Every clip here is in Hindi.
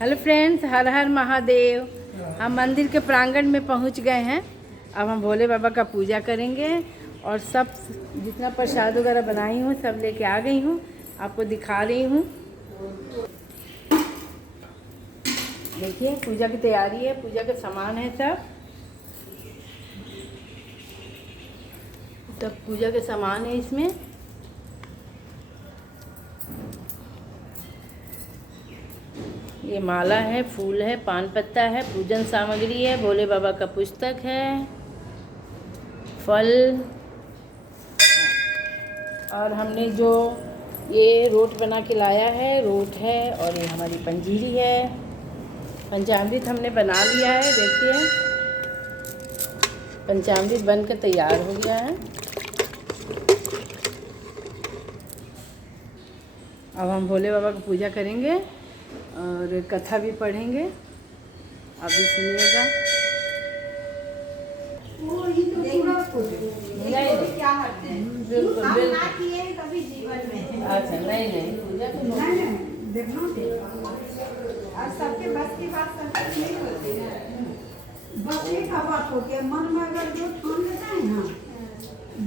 हेलो फ्रेंड्स, हर हर महादेव। हम मंदिर के प्रांगण में पहुंच गए हैं। अब हम भोले बाबा का पूजा करेंगे और सब जितना प्रसाद वगैरह बनाई हूँ सब लेके आ गई हूँ, आपको दिखा रही हूँ। देखिए पूजा की तैयारी है, पूजा का सामान है सब पूजा के सामान है इसमें। ये माला है, फूल है, पान पत्ता है, पूजन सामग्री है, भोले बाबा का पुस्तक है, फल, और हमने जो ये रोट बना के लाया है, रोट है, और ये हमारी पंजीरी है। पंचामृत हमने बना लिया है, देखिए पंचामृत बनकर तैयार हो गया है। अब हम भोले बाबा की पूजा करेंगे और कथा भी पढ़ेंगे, आप भी सुनिएगा। क्या करते हैं? बिल्कुल हम बिल्कुल। ना किए कभी जीवन में। अच्छा नहीं पूजा तो देखना और सबके बस की बात सबके नहीं होती है। बस एक बात होती है, मन में अगर जो ठान लेता है ना,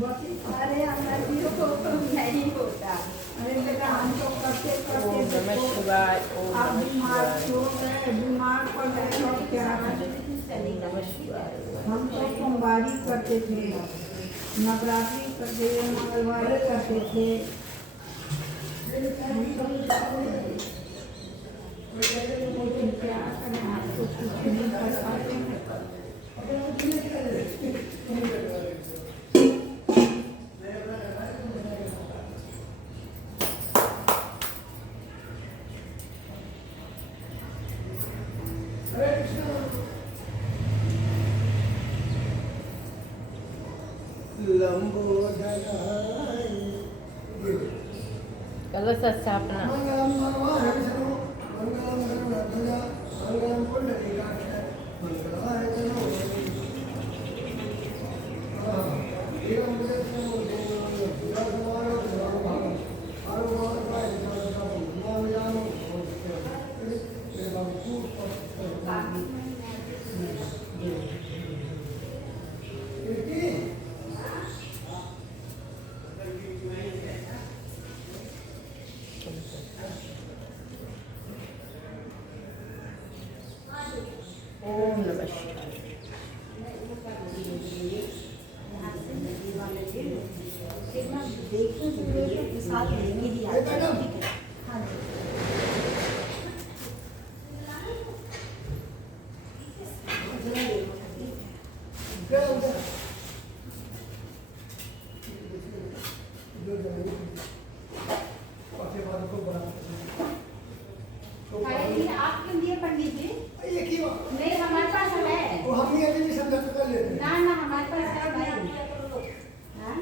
बस अरे हमारे जीरो को नहीं होता। अरे बेटा हम तो करते करते नमः शिवाय, ओम आप नमः बीमार शिवाय, हो गए, बीमार पड़ गए तो क्या? नमः शिवाय। हम तो सोमवारी करते थे, नवरात्रि करते थे, मंगलवारी करते थे। क्या करें, आपको कुछ नहीं कर पाते हैं। कलश स्थापना। ओम नमः शिवाय। साथ लेंगे ही आते हैं, ठीक है? हाँ जी। आप क्यों दिए पंडित जी? नहीं हमारे पास है। ना ना हमारे पास है भाई। हाँ?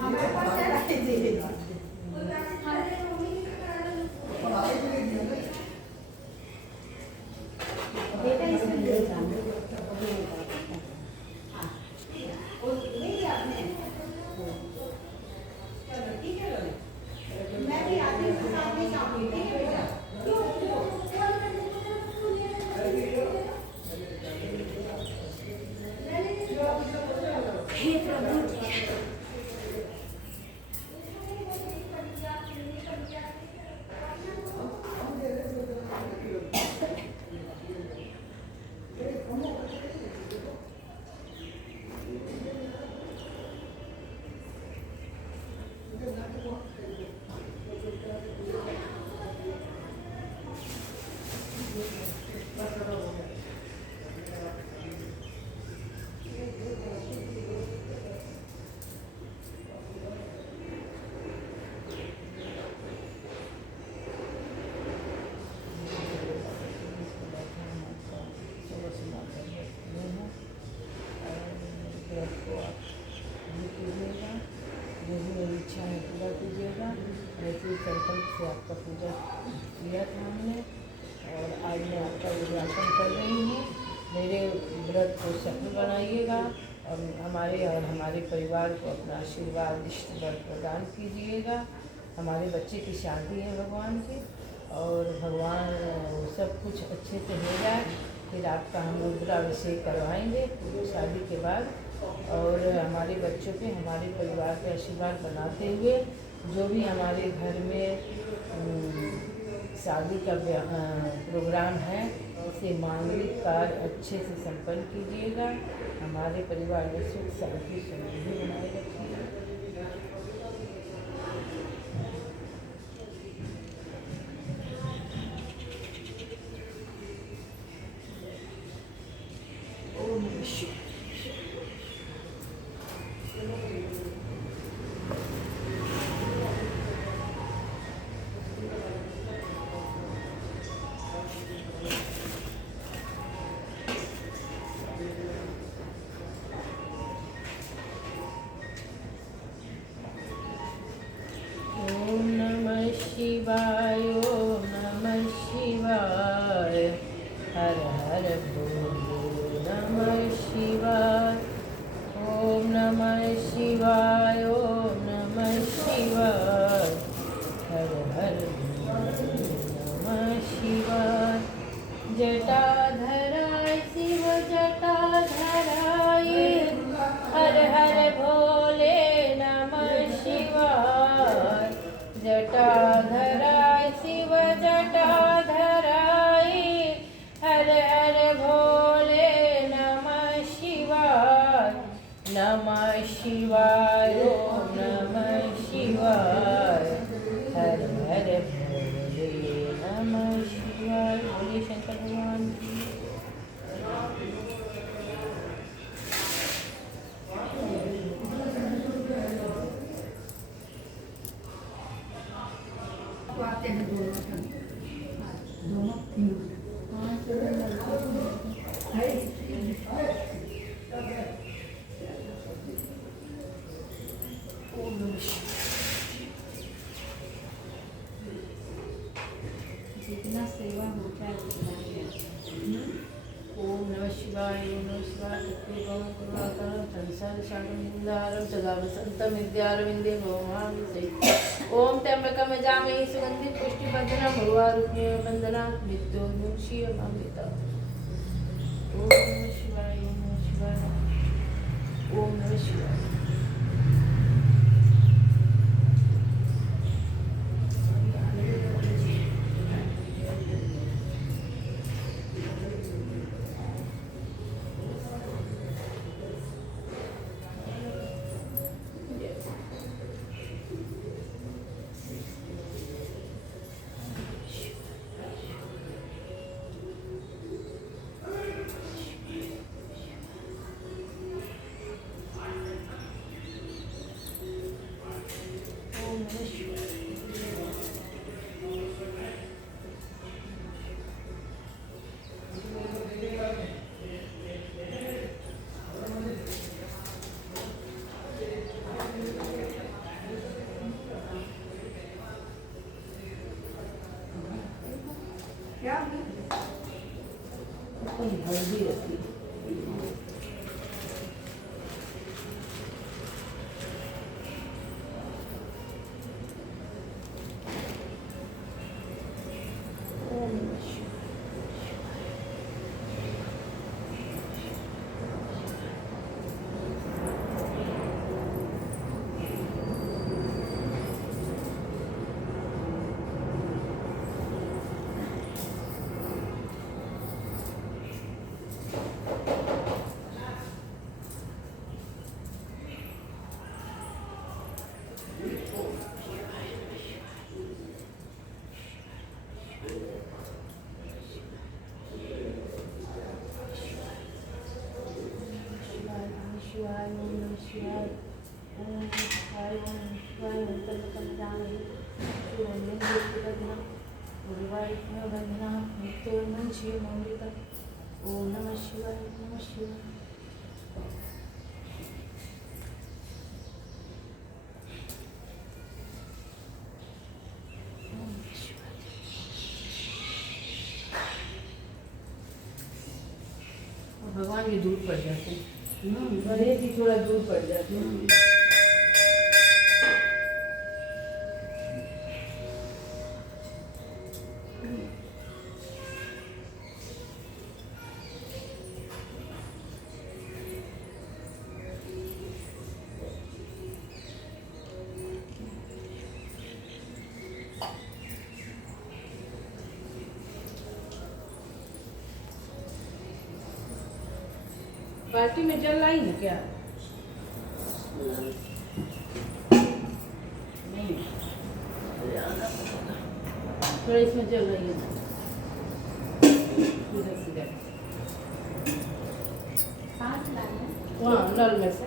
हमारे पास है भाई जी। बेटा इसमें ले जाना। हाँ। नहीं आपने। चलो ठीक है लोग। मैं भी आती हूँ, साथ में जाऊँगी, ठीक है बेटा? हे प्रभु। जो भी मेरी इच्छा है पूरा कीजिएगा। ऐसे ही संकल्प से आपका पूजा किया था हमने और आज मैं आपका उद्घाटन कर रही हूँ। मेरे व्रत को सफल बनाइएगा और हमारे परिवार को अपना आशीर्वाद इष्ट वर प्रदान कीजिएगा। हमारे बच्चे की शादी है भगवान की, और भगवान सब कुछ अच्छे से हो जाए। फिर आपका हम रुद्राभिषेक करवाएंगे शादी के बाद। और हमारे बच्चों पे, हमारे परिवार पे आशीर्वाद बनाते हुए, जो भी हमारे घर में शादी का प्रोग्राम है, उसे मांगलिक कार्य अच्छे से संपन्न कीजिएगा। हमारे परिवार में सुख शांति समृद्धि बनाए रखिएगा। ओम नमः शिवाय, ओम नमः शिवाय, हर हर भोले नमः शिवाय। ओम नमः शिवाय, ओम नमः शिवाय, हर हर भोले नमः शिवाय। जटाधराय शिव जटाधराय, हर हर भोले नमः शिवाय। जटाधराय शिव जटाधराय, हर हर भोले नमः शिवाय। नमः शिवाय, ओम नमः शिवाय, हर हर भोले नमः शिवाय। बोले शंकर भगवान की। आते हैं दोनों जितना सेवा होता है ओम नमः शिवाय, ओम नमः शिवाय। गौम करुणाकरं संसार सागरं निन्दारं सदा वसन्तं विद्यारविन्दे भवामि सहितं। ओम त्र्यंबकं यजामहे सुगन्धिं पुष्टिवर्धनम् उर्वारुकमेव बन्धनात् मृत्योर्मुक्षीयमामृतम्। ओम नमः शिवाय, ओम नमः शिवाय, ओम नमः शिवाय। क्या हल्दी रहती है। शिवाय, ओम नमः शिवाय, ओम नमः शिवाय, ओम नमः शिवाय। मंत्र जामहि सुरंजन देवता गुरुवायुर बंधना मृत्योर्मुक्षीयमामृतम्। ओम नमः शिवाय, ओम नमः शिवाय। भगवान के दूर पड़ जाते हैं, गणेश जी थोड़ा दूर पड़ जाते हैं। बाल्टी में जल लाई है क्या? नहीं, थोड़ा इसमें जल रही है। इधर से जल। वहाँ नल में से।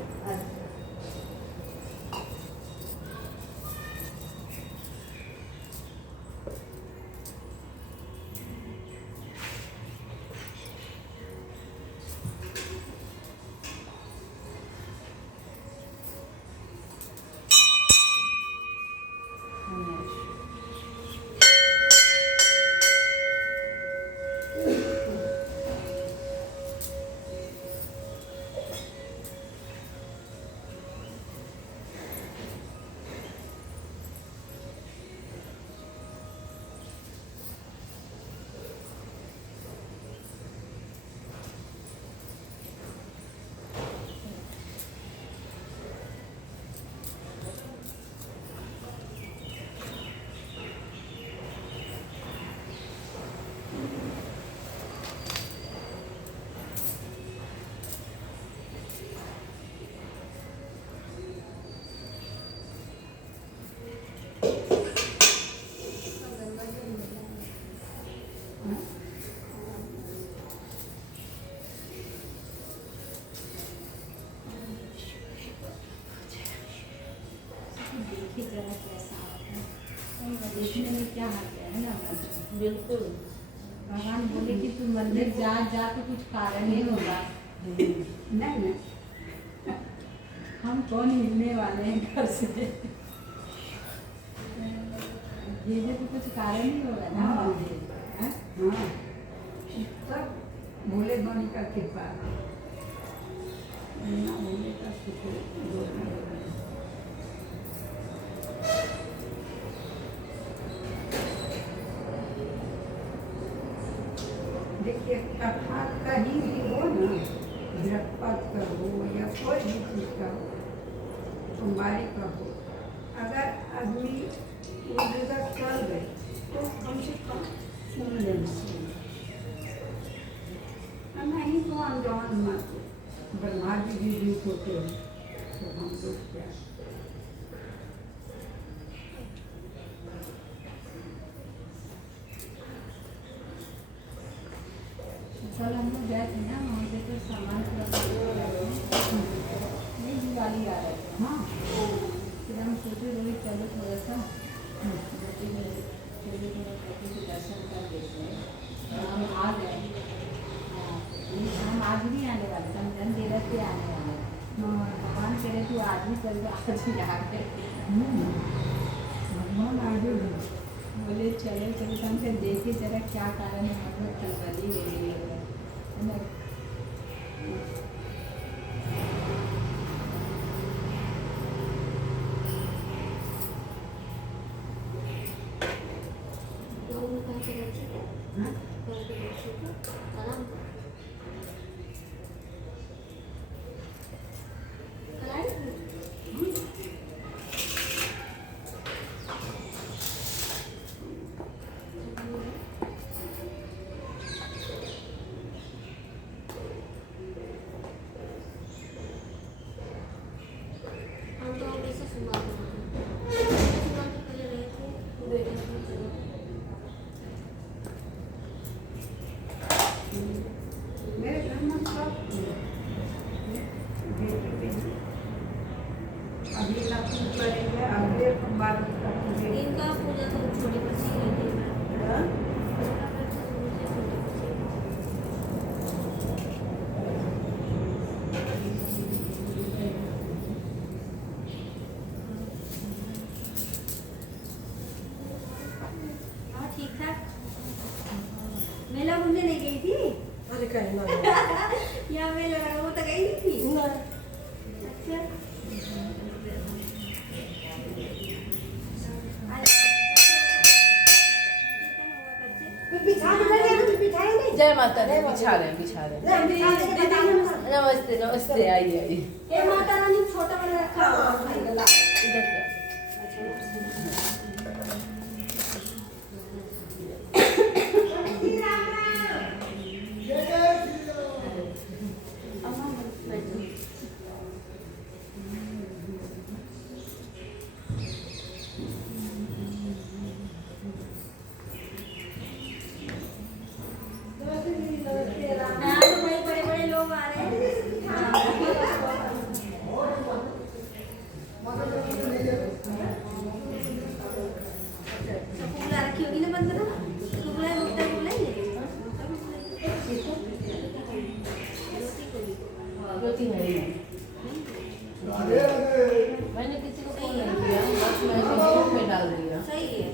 देखने में क्या हाथ है ना? बिल्कुल। भगवान बोले कि तू मंदिर जा जा तो कुछ कारण ही होगा। नहीं नहीं, हम कौन हिलने वाले हैं घर से? ये तो कुछ कारण ही होगा ना मंदिर। हाँ, सब भोले बाबा का कृपा है। ना भोले का शुक्र। देखिए, कथा कहीं भी हो ना, बृहस्पति का हो या कोई भी चीज का हो, सोमवारी का हो, अगर आदमी वो जगह चल गए तो कम से कम सुन लेना चाहिए। नहीं तो अनजान मत, ब्रह्मा जी भी झूठ होते हैं तो हम लोग क्या। कल हम लोग गए थे ना, वहाँ पे तो सामान नहीं दिवाली आ रहा था। हाँ, फिर हम सोचे रोहित चलो थोड़ा सा के दर्शन कर देते हैं। हम आ गए। हम आज भी आने वाले थे, हम धनतेरस से आने वाले। भगवान कह रहे तू आज ही चल आज ही आ गए। भगवान आगे बोले चलो चलो, हम से देखे जरा क्या कारण है। हम लोग कलवली ले लिए है ना। मेरे घर में सब अभी लक्ष्मी करेंगे, अगले बार इनका पूजा तो छोटी बच्ची है। ठीक ठाक। मेला घूमने नहीं गई थी? अरे कहीं ना यहाँ मेला लगा वो तो गई नहीं थी। अच्छा, जय माता दी। बिछा रहे नमस्ते नमस्ते। आइए आइए। हे माता रानी छोटा वाला रखा हुआ है। इधर से। लगी ना बंद करो सुबह रोटी बुलाएंगे रोटी नहीं मैंने किसी को फोन नहीं किया, बस मैंने ग्रुप में डाल दिया। सही है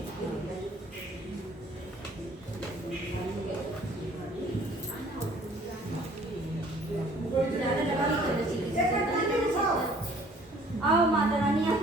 ज़्यादा लगा नहीं करना चाहिए। आओ माता रानी आओ।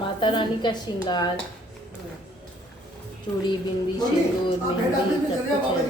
माता रानी का श्रृंगार, चूड़ी, बिंदी, सिंदूर, मेहंदी सब कुछ है।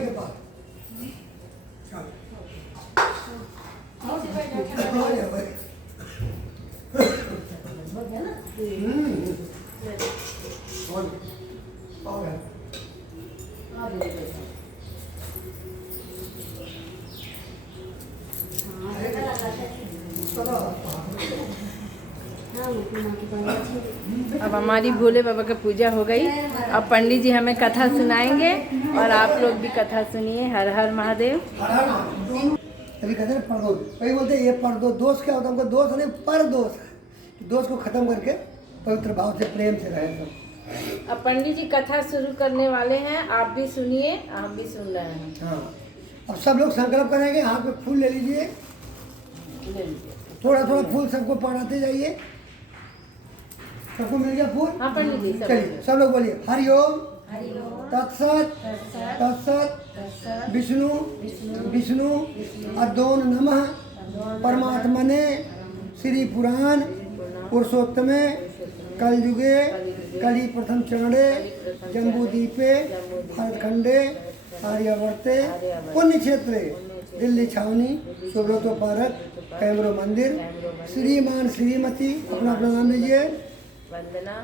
अब हमारी भोले बाबा की पूजा हो गई। अब पंडित जी हमें कथा सुनाएंगे और आप लोग भी कथा सुनिए। हर हर महादेव। अभी कहते हैं परदोष, वही बोलते हैं ये परदोष। दोष क्या होता है? हमको दोष नहीं, पर दोष है। दोष को खत्म करके पवित्र भाव से प्रेम से रहे सब। अब पंडित जी कथा शुरू करने वाले हैं, आप भी सुनिए, हम भी सुन रहे हैं। हाँ, अब सब लोग संकल्प करेंगे। हाथ में फूल ले लीजिए, ले लीजिए। थोड़ा थोड़ा फूल सबको पढ़ाते जाइए। सबको मिल गया फूल? हाँ पंडित जी, चलिए सब लोग बोलिए हरिओम तत्सत तत्सत विष्णु विष्णु अद्योन नमः परमात्मने श्री पुराण पुरुषोत्तमे कलयुगे कली प्रथम चरणे जम्बूदीपे भारतखंडे आर्यावर्ते पुण्य क्षेत्रे दिल्ली छावनी सुब्रतो पार्क कैमरो मंदिर श्रीमान श्रीमती अपना अपना नाम लीजिए। वंदना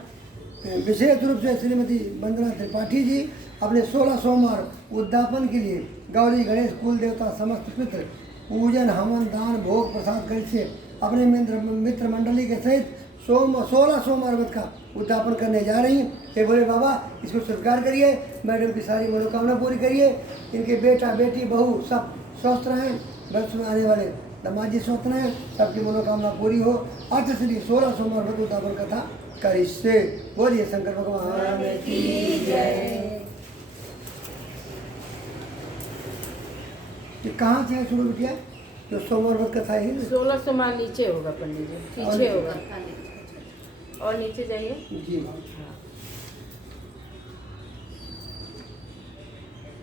विशेष रूप से श्रीमती वंदना त्रिपाठी जी अपने 16 सोमवार उद्यापन के लिए गौरी गणेश कुल देवता समस्त पितृ पूजन हवन दान भोग प्रसाद कर से अपने मित्र मंडली के सहित 16 सोमवार व्रत का उद्यापन करने जा रही हैं। ये बोले बाबा इसको स्वीकार करिए, मैडम की सारी मनोकामना पूरी करिए, इनके बेटा बेटी बहू सब स्वस्थ रहें, भविष्य में आने वाले दामाद जी स्वस्थ रहें, सबकी मनोकामना पूरी हो। अर्थ श्री 16 सोमवार व्रत उद्यापन कथा कर इससे बोलिए शंकर भगवान की जय। ये कहाँ से है शुरू बिटिया? जो सोमवार व्रत कथा है 16 सोमवार नीचे होगा पंडित जी, पीछे होगा और नीचे जाइए जी।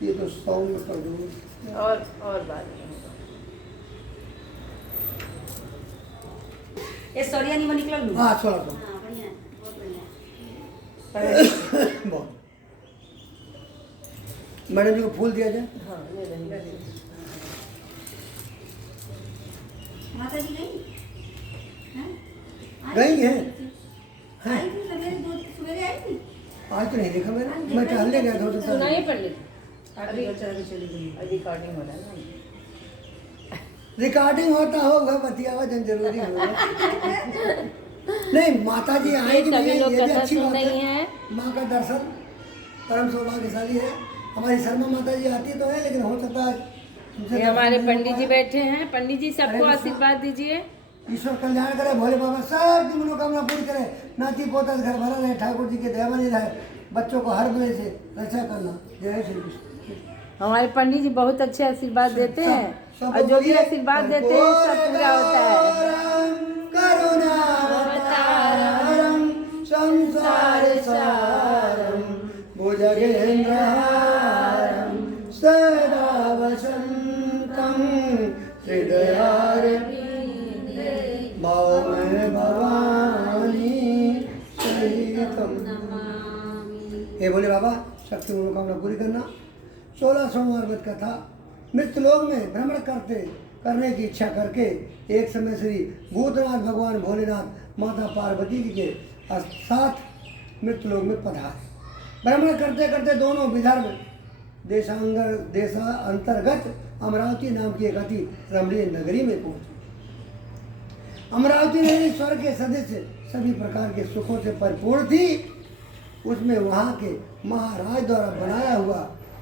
ये तो 100 में कर दूँगी और बाद में होगा। ये सरिया नहीं निकल लूँ। हाँ 16 सौ हाँ बढ़िया, बहुत बढ़िया। बहुत। मैडम जी को फूल दिया जाए। हाँ ले लेंगे। माता जी गई हैं? गई हैं? हैं? आई थी सवेरे आई थी। आज तो नहीं देखा मैंने, मैं टहलने गया था। सुनाइए पंडित अभी रिकॉर्डिंग हो रहा है ना। रिकॉर्डिंग होता हो वह बतियावा जन जरूरी हो। नहीं माता जी आएगी नहीं, सभी लोग ये भी कथा अच्छी सुन बात रही है। हैं। माँ का दर्शन परम सौभाग्यशाली है। हमारी शर्मा माता जी आती तो है, लेकिन हो सकता है उनसे ये हमारे दर्शन नहीं पंडित जी हो पाए। बैठे हैं। पंडित जी सबको आशीर्वाद दीजिए। ईश्वर कल्याण करे, भोले बाबा सबकी मनोकामना पूरी करे, नाती पोता घर भरा रहे, ठाकुर जी के दया बनी रहे, बच्चों को हर बड़े से रक्षा करना। जय श्री कृष्ण। हमारे पंडित जी बहुत अच्छे आशीर्वाद देते हैं सब और जो भी बोलिए, आशीर्वाद देते हैं सब पूरा होता है। करुणावतारम संसार सारम भुजगेन्द्रहारम सदा वसंतम हृदयारविंदे भवमे भवानी सहितम। हे बोले बाबा शक्ति मनोकामना पूरी करना। 16 सोमवार व्रत कथा मृत्यु लोक में भ्रमण करने की इच्छा करके एक समय श्री भूतनाथ भगवान भोलेनाथ माता पार्वती जी के साथ मृत्यु लोक में पधारे। भ्रमण करते करते दोनों विदर्भ देशांतर्गत अमरावती नाम की एक अति रमणीय नगरी में पहुंचे। अमरावती नगरी स्वर्ग के सदस्य सभी प्रकार के सुखों से परिपूर्ण थी। उसमें वहाँ के महाराज द्वारा बनाया हुआ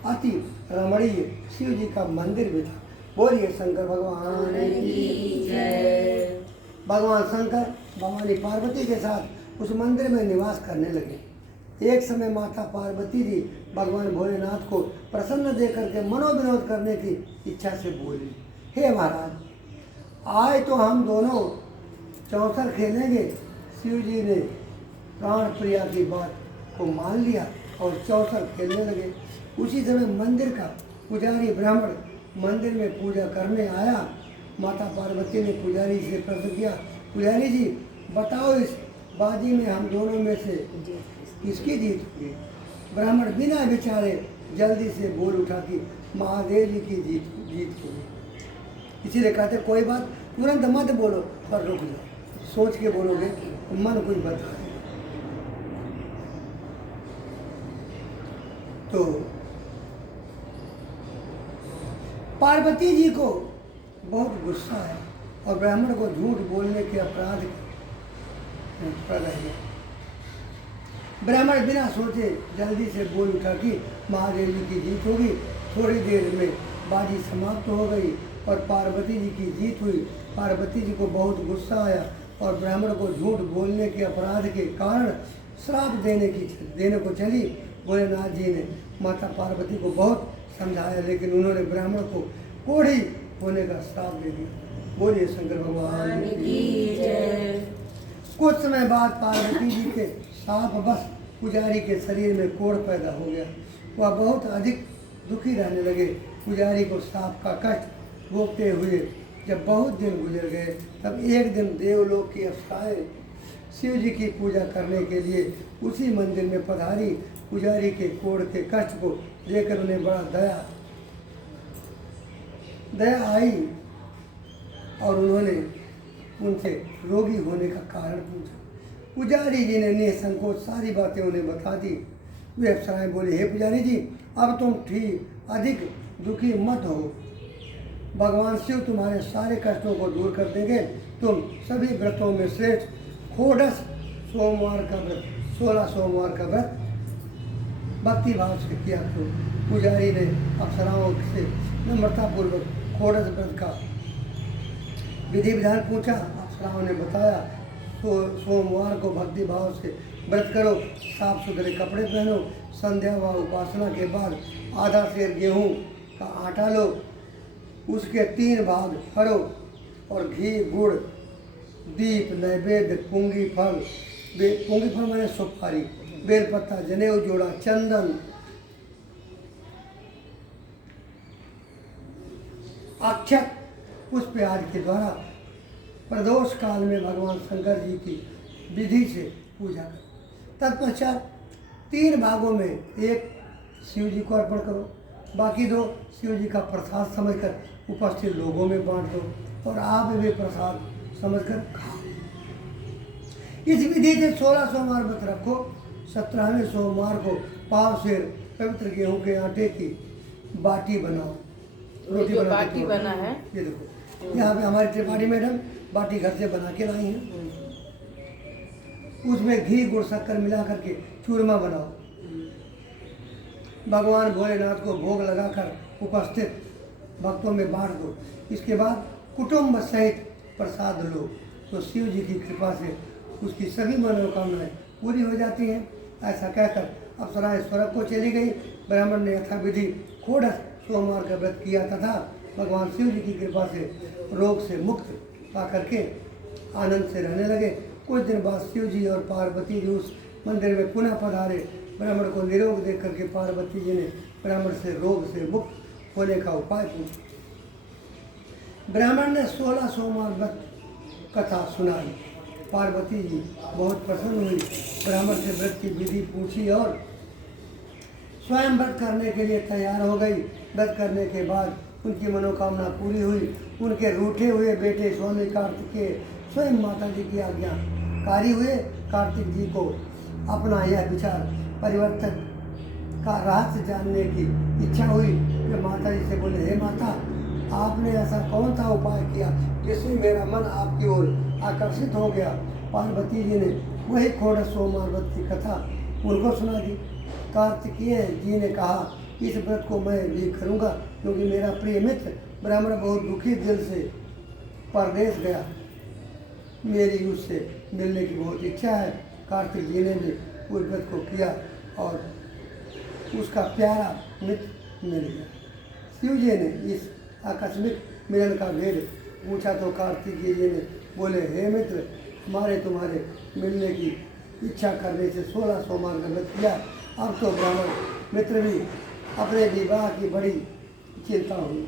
अति रमणीय शिव जी का मंदिर भी था। बोलिए शंकर भगवान की जय। भगवान शंकर भवानी पार्वती के साथ उस मंदिर में निवास करने लगे। एक समय माता पार्वती जी भगवान भोलेनाथ को प्रसन्न देख करके मनोविनोद करने की इच्छा से बोली, हे महाराज, आज तो हम दोनों चौसर खेलेंगे। शिव जी ने प्राण प्रिया की बात को मान लिया और चौसर खेलने लगे। उसी समय मंदिर का पुजारी ब्राह्मण मंदिर में पूजा करने आया। माता पार्वती ने पुजारी से प्रश्न किया, पुजारी जी बताओ, इस बाजी में हम दोनों में से किसकी जीत हुई? ब्राह्मण बिना विचारे जल्दी से बोल उठा कि महादेव जी की जीत हुई। इसीलिए कहते कोई बात तुरंत मत बोलो, पर रुक जाओ, सोच के बोलोगे तो मन कुछ बताए। तो पार्वती जी को बहुत गुस्सा है और ब्राह्मण को झूठ बोलने के अपराध पर रहे। ब्राह्मण बिना सोचे जल्दी से बोल उठा कि महादेव जी की जीत होगी। थोड़ी देर में बाजी समाप्त हो गई और पार्वती जी की जीत हुई। पार्वती जी को बहुत गुस्सा आया और ब्राह्मण को झूठ बोलने के अपराध के कारण श्राप देने को चली। भोलेनाथ जी ने माता पार्वती को बहुत समझाया, लेकिन उन्होंने ब्राह्मण को कोढ़ी होने का श्राप दे दिया। बोलिए शंकर भगवान की जय। कुछ समय बाद पार्वती जी के साप बस पुजारी के शरीर में कोढ़ पैदा हो गया। वह बहुत अधिक दुखी रहने लगे। पुजारी को साप का कष्ट भोगते हुए जब बहुत दिन गुजर गए, तब एक दिन देवलोक की अप्सराएं शिव जी की पूजा करने के लिए उसी मंदिर में पधारी। पुजारी के कोढ़ के कष्ट को देखकर उन्हें बड़ा दया आई और उन्होंने उनसे रोगी होने का कारण पूछा। पुजारी जी ने निसंकोच सारी बातें उन्हें बता दी। वे अप्सराएं बोले, हे पुजारी जी, अब तुम ठीक अधिक दुखी मत हो। भगवान शिव तुम्हारे सारे कष्टों को दूर कर देंगे। तुम सभी व्रतों में श्रेष्ठ खोड़स सोमवार का व्रत, 16 सोमवार का व्रत भक्ति भाव से किया करो। पुजारी ने अप्सराओं से नम्रतापूर्वक खोड़स व्रत का विधि विधान पूछा। अप्सराओं ने बताया, तो सोमवार को भक्ति भाव से व्रत करो, साफ सुथरे कपड़े पहनो, संध्या व उपासना के बाद आधा सेर गेहूँ का आटा लो, उसके 3 भाग करो और घी गुड़ दीप नैवेद्य पुंगी फल माने सुपारी, बेलपत्ता, जनेऊ जोड़ा, चंदन, अक्षत, पुष्प आदि के द्वारा प्रदोष काल में भगवान शंकर जी की विधि से पूजा करो। तत्पश्चात 3 भागों में 1 शिव जी को अर्पण करो, बाकी 2 शिव जी का प्रसाद समझकर उपस्थित लोगों में बांट दो और आप भी प्रसाद समझकर खाओ। इस विधि से 16 सोमवार व्रत रखो। 17वें सोमवार को पाव सेर पवित्र गेहूं के आटे की बाटी बनाओ। रोटी बाटी बना है, ये देखो, यहाँ पे हमारी त्रिपाठी मैडम बाटी घर से बना के लाई हैं। उसमें घी गुड़ शक्कर मिला करके चूरमा बनाओ। भगवान भोलेनाथ को भोग लगाकर उपस्थित भक्तों में बांट दो। इसके बाद कुटुंब सहित प्रसाद लो तो शिव जी की कृपा से उसकी सभी मनोकामनाएं पूरी हो जाती हैं। ऐसा कहकर अप्सराएं स्वर्ग को चली गई। ब्राह्मण ने यथाविधि खोड़स सोमवार का व्रत किया तथा भगवान शिव जी की कृपा से रोग से मुक्त पा करके आनंद से रहने लगे। कुछ दिन बाद शिव जी और पार्वती जी उस मंदिर में पुनः पधारे। ब्राह्मण को निरोग देख करके पार्वती जी ने ब्राह्मण से रोग से मुक्त होने का उपाय पूछा। ब्राह्मण ने 16 सोमवार व्रत कथा सुनाई। पार्वती जी बहुत प्रसन्न हुई, ब्राह्मण से व्रत की विधि पूछी और स्वयं व्रत करने के लिए तैयार हो गई। व्रत करने के बाद उनकी मनोकामना पूरी हुई। उनके रूठे हुए बेटे स्वामी कार्तिकेय स्वयं माता जी की आज्ञाकारी हुए। कार्तिक जी को अपना यह विचार परिवर्तन का रहस्य जानने की इच्छा हुई। वे माता जी से बोले, हे माता, आपने ऐसा कौन सा उपाय किया जिससे मेरा मन आपकी ओर आकर्षित हो गया। पार्वती जी ने वही खोड़ सोमवार व्रत की कथा उनको सुना दी। कार्तिकेय जी ने कहा, इस व्रत को मैं भी करूँगा क्योंकि मेरा प्रिय मित्र ब्राह्मण बहुत दुखी दिल से परदेश गया, मेरी उससे मिलने की बहुत इच्छा है। कार्तिक जी ने भी उस व्रत को किया और उसका प्यारा मित्र मिल गया। शिव जी ने इस आकस्मिक मिलन का भेद पूछा तो कार्तिक जी ने बोले, हे मित्र, हमारे तुम्हारे मिलने की इच्छा करने से 16 सोमवार का व्रत किया। अब तो ब्राह्मण मित्र भी अपने विवाह की बड़ी चिंता हुई।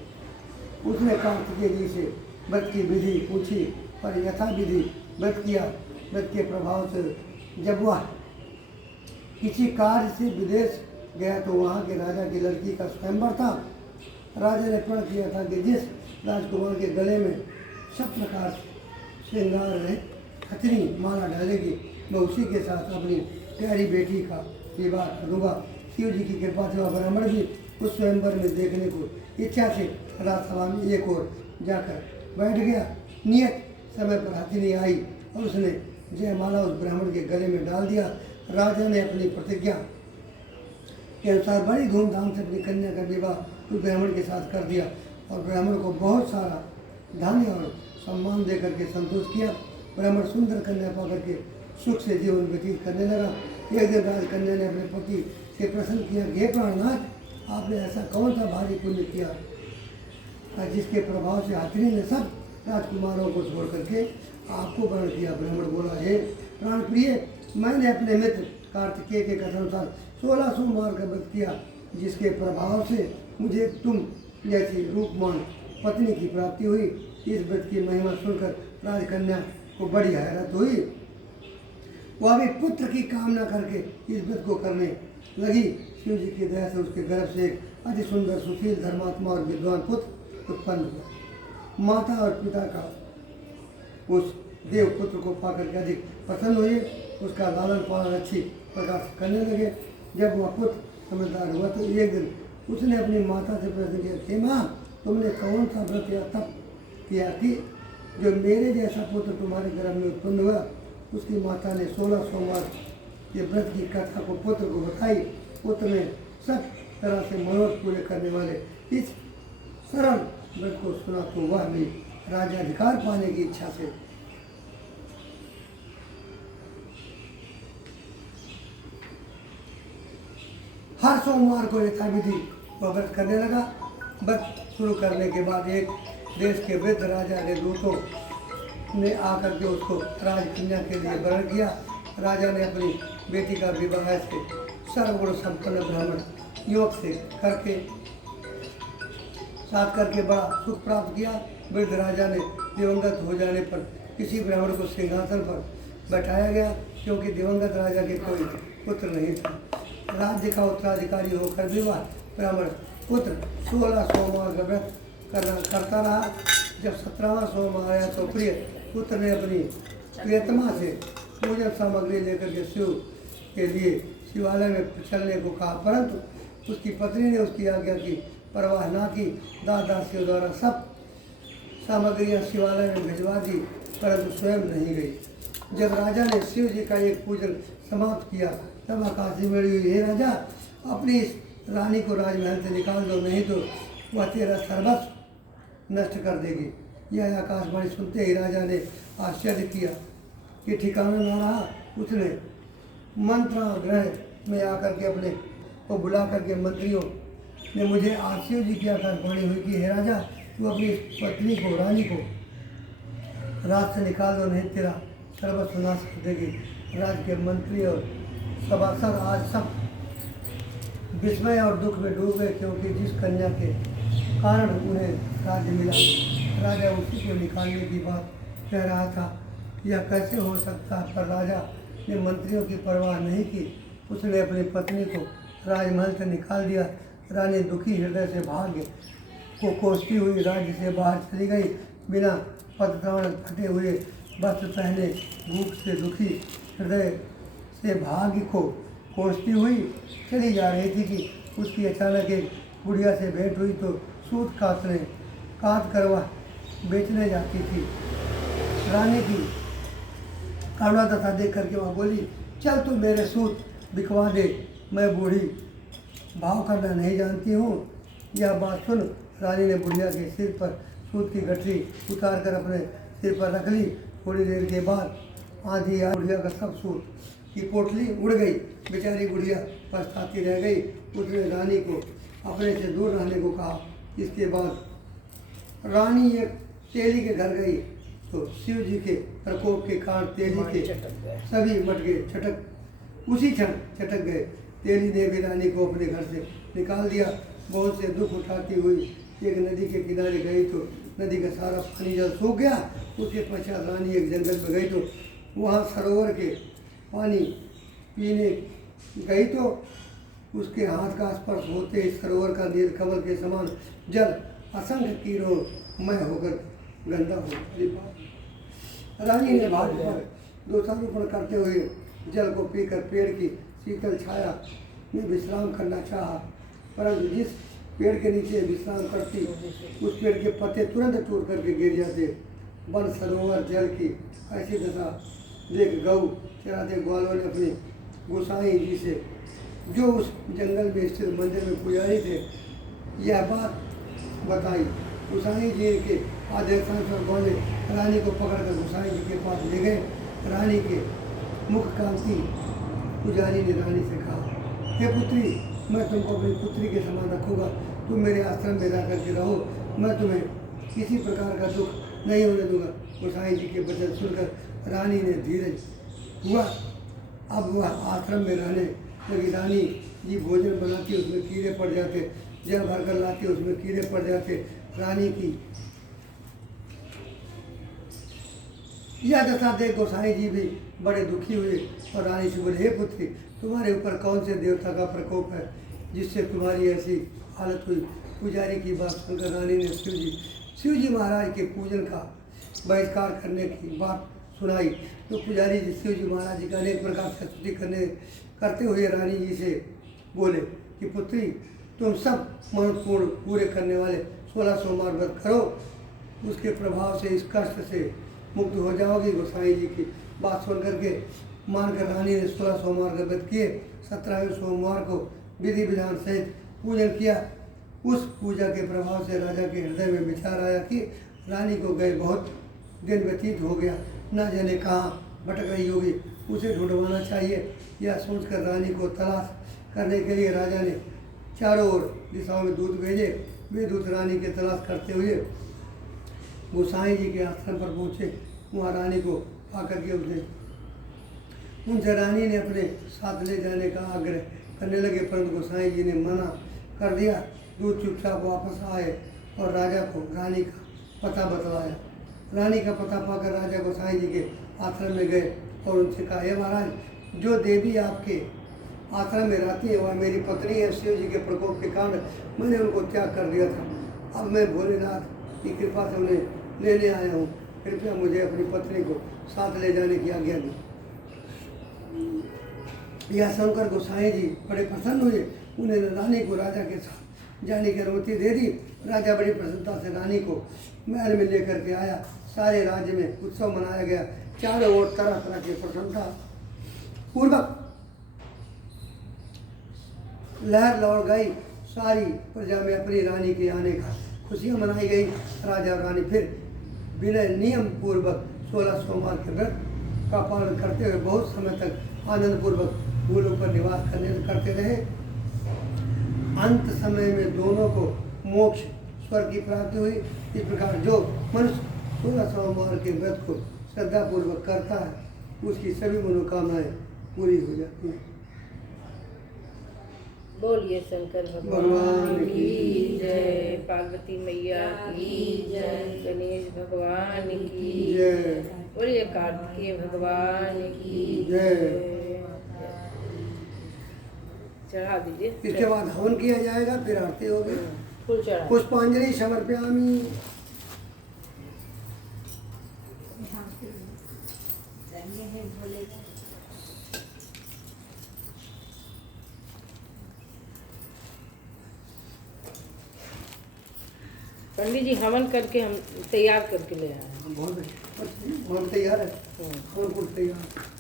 उसने कार्तिकेय जी से व्रत की विधि पूछी पर यथा विधि व्रत किया। व्रत के प्रभाव से जब वह किसी कार्य से विदेश गया तो वहाँ के राजा की लड़की का स्वयंवर था। राजा ने प्रण किया था कि जिस राजकुमार के गले में सब प्रकार श्रृंगार रहे खतरी माला डालेगी, मैं उसी के साथ अपनी प्यारी बेटी का विवाह करूँगा। शिव जी की कृपा से वह ब्राह्मण भी उस स्वयंवर में देखने को इच्छा से राजसभा में एक ओर जाकर बैठ गया। नियत समय पर हथिनी आई और उसने जयमाला उस ब्राह्मण के गले में डाल दिया। राजा ने अपनी प्रतिज्ञा के अनुसार बड़ी धूमधाम से अपनी कन्या का विवाह उस ब्राह्मण के साथ कर दिया और ब्राह्मण को बहुत सारा धन और सम्मान देकर के संतोष किया। ब्राह्मण सुंदर कन्या पाकर के सुख से जीवन व्यतीत करने लगा। एक दिन राजकन्या ने अपने पति से प्रश्न किया, हे प्राणनाथ, आपने ऐसा कौन सा भारी पुण्य किया जिसके प्रभाव से हथिनी ने सब राजकुमारों को छोड़ करके आपको वर्ण किया। ब्राह्मण बोला, हे प्राण प्रिय, मैंने अपने मित्र कार्तिकेय के कथनानुसार 16 सोमवार का व्रत किया जिसके प्रभाव से मुझे तुम जैसी रूपमान पत्नी की प्राप्ति हुई। इस व्रत की महिमा सुनकर राजकन्या को बड़ी हैरत हुई। वह भी पुत्र की कामना करके इस व्रत को करने लगी। शिव जी की दया से उसके गर्भ से एक अति सुंदर सुशील धर्मात्मा और विद्वान पुत्र उत्पन्न हुआ। माता और पिता का उस देव पुत्र को पाकर के अधिक प्रसन्न हुए। उसका लालन पालन अच्छी प्रकार से करने लगे। जब वह पुत्र समझदार हुआ तो एक दिन उसने अपनी माता से प्रश्न किया, हे माँ, तुमने कौन सा व्रत या तप किया कि जो मेरे जैसा पुत्र तुम्हारे गर्भ में उत्पन्न हुआ। उसकी माता ने 16 सोमवार के व्रत की कथा को पुत्र को बताई। पुत्र ने सब तरह से मनोरथ पूरे करने वाले इस सरल व्रत को सुना तो वह भी राज्याधिकार पाने की इच्छा से हर सोमवार को यथाविधि वह व्रत करने लगा। व्रत शुरू करने के बाद एक देश के वृद्ध राजा ने दूतों ने आकर के उसको राजकन्या के लिए वर्ण किया। राजा ने अपनी बेटी का विवाह से सर्वगुण संपन्न ब्राह्मण युवक से करके बड़ा सुख प्राप्त किया। वृद्ध राजा ने दिवंगत हो जाने पर किसी ब्राह्मण को सिंहासन पर बैठाया गया क्योंकि दिवंगत राजा के कोई पुत्र नहीं था। राज्य का उत्तराधिकारी होकर भी वह ब्राह्मण पुत्र 16 सोमवार का व्रत करता रहा। जब 17वां सोमवार आया तो प्रिय पुत्र ने अपनी प्रियतमा से पूजन सामग्री लेकर के शिव के लिए शिवालय में चलने को कहा, परंतु उसकी पत्नी ने उसकी आज्ञा की परवाह ना की। दासियों द्वारा सब सामग्रियां शिवालय में भिजवा दी परंतु स्वयं नहीं गई। जब राजा ने शिव जी का एक पूजन समाप्त किया तब आकाशी में हुई, हे राजा, अपनी इस रानी को राजमहल से निकाल दो, नहीं तो वह तेरा सर्वस्व नष्ट कर देगी। यह आकाशवाणी सुनते ही राजा ने आश्चर्य किया कि ठिकाना न रहा। उसने मंत्राग्रह में आकर के अपने को बुला करके मंत्रियों ने मुझे आज शिव जी की आकाशवाणी हुई कि हे राजा, तू अपनी पत्नी को रानी को राज से निकाल दो, नहीं तेरा सर्वस्व नाश कर देगी। राज्य के मंत्री और सभासद आज सब विस्मय और दुख में डूब गए क्योंकि जिस कन्या के कारण उन्हें राज्य मिला, राजा उसी को निकालने की बात कह रहा था। यह कैसे हो सकता है? पर राजा ने मंत्रियों की परवाह नहीं की। उसने अपनी पत्नी को राजमहल से निकाल दिया। रानी दुखी हृदय से भाग्य को कोसती हुई राज्य से बाहर चली गई। बिना पदत्राण फटे हुए वस्त्र पहने भूख से दुखी हृदय से भाग्य को कोसती हुई चली जा रही थी कि उसकी अचानक एक बुढ़िया से भेंट हुई तो सूत काट कर वह बेचने जाती थी। रानी की करुणा दशा देख करके वह बोली, चल तू मेरे सूत बिकवा दे, मैं बूढ़ी भाव करना नहीं जानती हूँ। यह बात सुन रानी ने बुढ़िया के सिर पर सूत की गठरी उतार कर अपने सिर पर रख ली। थोड़ी देर के बाद आंधी आई, बुढ़िया का सब सूत की पोटली उड़ गई। बेचारी बुढ़िया पछताती रह गई। उसने रानी को अपने से दूर रहने को कहा। इसके बाद रानी एक तेली के घर गई तो शिव जी के प्रकोप के कारण तेली के सभी मटके उसी क्षण छटक गए। तेली ने भी रानी को अपने घर से निकाल दिया। बहुत से दुख उठाती हुई एक नदी के किनारे गई तो नदी का सारा पानी जल सूख गया। उसके पश्चात रानी एक जंगल में गई तो वहाँ सरोवर के पानी पीने गई तो उसके हाथ का स्पर्श होते ही सरोवर का नीलकमल के समान जल असंख्य कीड़ोंमय होकर गंदा हो गया। रानी ने भाग पर दोषारोपण करते हुए जल को पीकर पेड़ की शीतल छाया में विश्राम करना चाहा, परंतु जिस पेड़ के नीचे विश्राम करती उस पेड़ के पत्ते तुरंत टूट करके गिर जाते। वन सरोवर जल की ऐसी दशा देख गौ चराते ग्वालों ने अपने गोसाई जी से, जो उस जंगल में स्थित मंदिर में पुजारी थे, यह बात बताई। गोसाई जी के आदेशानुसार पर ग्वाले रानी को पकड़कर गोसाई जी के पास ले गए। रानी के मुख कांति पुजारी ने रानी से कहा, हे पुत्री, मैं तुमको अपनी पुत्री के समान रखूँगा। तुम मेरे आश्रम में रह करके रहो, मैं तुम्हें किसी प्रकार का दुख नहीं होने दूंगा। गोसाई जी के वचन सुनकर रानी ने धीरज हुआ। अब वह आश्रम में रहने लगी। रानी जी भोजन बनाती, उसमें कीड़े पड़ जाते, जल भरकर लाती, उसमें कीड़े पड़ जाते। रानी की यह दशा देख गोसाई जी भी बड़े दुखी हुए और रानी से बोले, हे पुत्री, तुम्हारे ऊपर कौन से देवता का प्रकोप है जिससे तुम्हारी ऐसी हालत हुई। पुजारी की बात सुनकर रानी ने शिव जी महाराज के पूजन का बहिष्कार करने की बात सुनाई। तो पुजारी जी शिव जी महाराज जी का अनेक प्रकार से स्तुति करते हुए रानी जी से बोले कि पुत्री, तुम सब महत्वपूर्ण पूरे करने वाले 16 सोमवार व्रत करो, उसके प्रभाव से इस कष्ट से मुक्त हो जाओगी। गोसाई जी की बात सुन करके मानकर रानी ने 16 सोमवार का व्रत किए। 17वें सोमवार को विधि विधान सहित पूजन किया। उस पूजा के प्रभाव से राजा के हृदय में विचार आया कि रानी को गए बहुत दिन व्यतीत हो गया, न जाने कहाँ भटक रही होगी, उसे ढूंढवाना चाहिए। यह सोचकर रानी को तलाश करने के लिए राजा ने चारों ओर दिशाओं में दूत भेजे। वे दूत रानी की तलाश करते हुए गोसाई जी के आश्रम पर पहुँचे। वहाँ रानी को आकर के उनसे रानी ने अपने साथ ले जाने का आग्रह करने लगे, परंतु गोसाई जी ने मना कर दिया। दूत चुपचाप वापस आए और राजा को रानी का पता बतलाया। रानी का पता पाकर राजा गोसाई जी के आश्रम में गए और उनसे कहा, हे महाराज, जो देवी आपके आश्रम में रहती है वह मेरी पत्नी है। शिव जी के प्रकोप के कारण मैंने उनको त्याग कर दिया था। अब मैं भोलेनाथ की कृपा से उन्हें लेने आया हूँ। कृपया मुझे अपनी पत्नी को साथ ले जाने की आज्ञा दी। यह सुनकर गोसाई जी बड़े प्रसन्न हुए। उन्हें रानी को राजा के साथ जाने की अनुमति दे दी। राजा बड़ी प्रसन्नता से रानी को महल में लेकर के आया। सारे राज्य में उत्सव मनाया गया। चारों ओर तरह तरह की प्रसन्नता पूर्वक लहर लौट गई। सारी प्रजा में अपनी रानी के आने का खुशियाँ मनाई गई। राजा और रानी फिर विनय नियम पूर्वक 16 सोमवार के व्रत का पालन करते हुए बहुत समय तक आनंद पूर्वक भूलों पर निवास करते रहे। अंत समय में दोनों को मोक्ष स्वर्ग की प्राप्ति हुई। इस प्रकार जो मनुष्य 16 सोमवार के व्रत को श्रद्धापूर्वक करता है उसकी सभी मनोकामनाएं पूरी हो जाती हैं। बोलिए शंकर भगवान की जय, पार्वती मैया की जय, गणेश भगवान की जय, बोलिए कार्तिकेय भगवान की जय। चढ़ा दीजिए। इसके बाद हवन किया जाएगा, फिर आरती होगी। फूल चढ़ा। पुष्पांजलि समर्पयामि। पंडित जी हवन करके हम तैयार करके ले आए हैं। बहुत बढ़िया, मन तैयार है, कौन तैयार।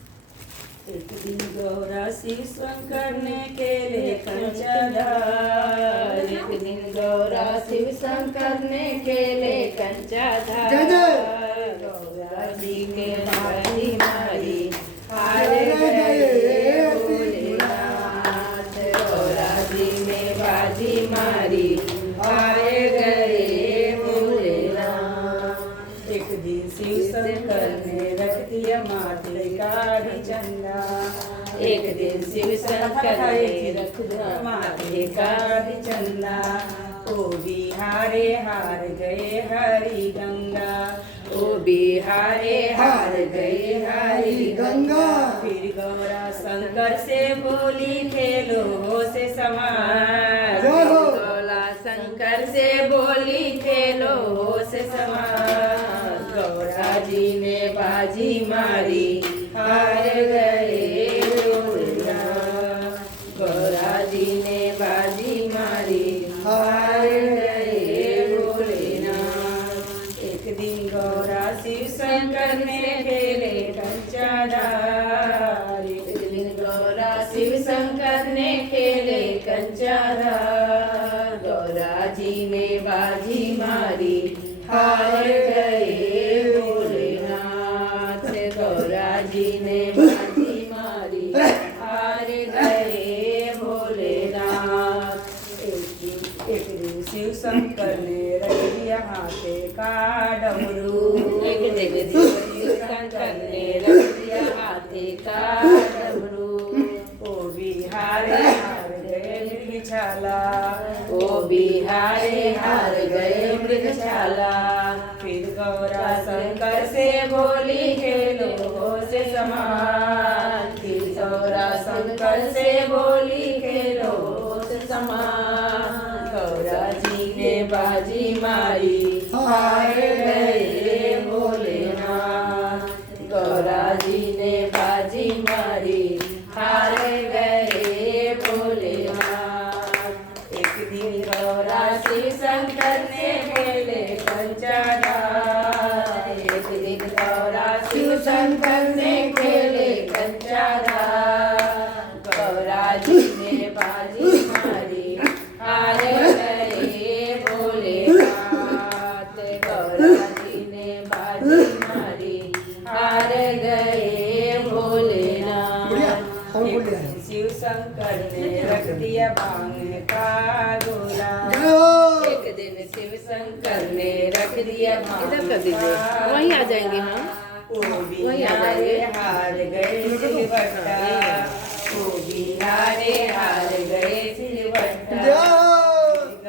एक दिन गौरा शिव शंकर ने केले कंचाधार, एक दिन गौरा शिव शंकर ने खेले कंचा जय जय। गौरा जी के बाजी मारी हारे गए भोलेनाथ। गौरा जी ने बाजी मारी हारे गए भोलेनाथ। एक दिन शिव शंकर ने रख दिया माथे का चंदा, एक दिन शिव शंकर ने रख दिया माथे का चंदा। ओ बिहारे हार गए हरि गंगा, ओ बिहारे हार गए हरि गंगा। फिर गौरा शंकर से बोली खेलो हो से समाज, जय हो। गौरा शंकर से बोली खेलो होश समाज। गौरा जी ने बाजी मारी हार गए भोलेनाथ। गौरा जी ने बाजी मारी हार गए भोलेनाथ। एक दिन गौरा शिव शंकर ने खेले कंचाधार, एक दिन गौरा शिव शंकर ने खेले कंचाधार। गौरा जी ने बाजी मारी हार गए भोलेनाथ। गौरा जी ने बाजी मारी हार गए भोलेनाथ। एक दिन शिव शंकर ने रख दिया हाथे का डमरू, एक दिन शिव शंकर ने रख दिया हाथे का डमरू। ओ बिहारे हार गए मृगशाला, ओ बिहारे हार गए मृगशाला। फिर गौरा शंकर से बोली खेलो से समान, फिर गौरा शंकर से बोली खेलो से समान। गौरा जी ने बाजी मारी हार गए भोलेनाथ। गौरा जी ने बाजी मारी हार गए भोलेनाथ। एक दिन गौरा शिव शंकर ने खेले कंचाधार, एक दिन गौरा शिव शंकर ने खेले कंचाधार। गौरा जी ने बाजी मारी हार गए भोलेनाथ। गौरा जी ने बाजी मारी हार गए भोलेनाथ। बढ़िया, और एक बोल दिया। दिन शिव शंकर ने रख दिया भांग का गोला, जय हो। एक दिन शिव शंकर ने रख दिया इधर कर दीजिए, वहीं आ जाएंगे हम। ओ वहीं आ बिहारे जाएंगे। हार गए सिलवट्टा, ओ बिहारे हार गए सिलवट्टा। जय हो।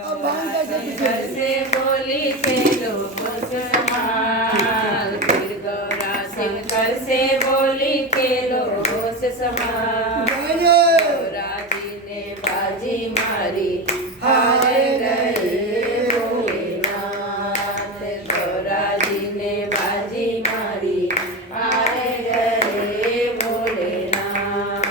अब भांग कैसे शंकर पीछे? से बोली खेलो मुझ समान, फिर गौरा शंकर से बोली खेलो मुझ समान। जय जय। गौरा जी ने बाजी मारी हार गए भोलेनाथ। गौरा जी ने बाजी मारी हार गए भोलेनाथ।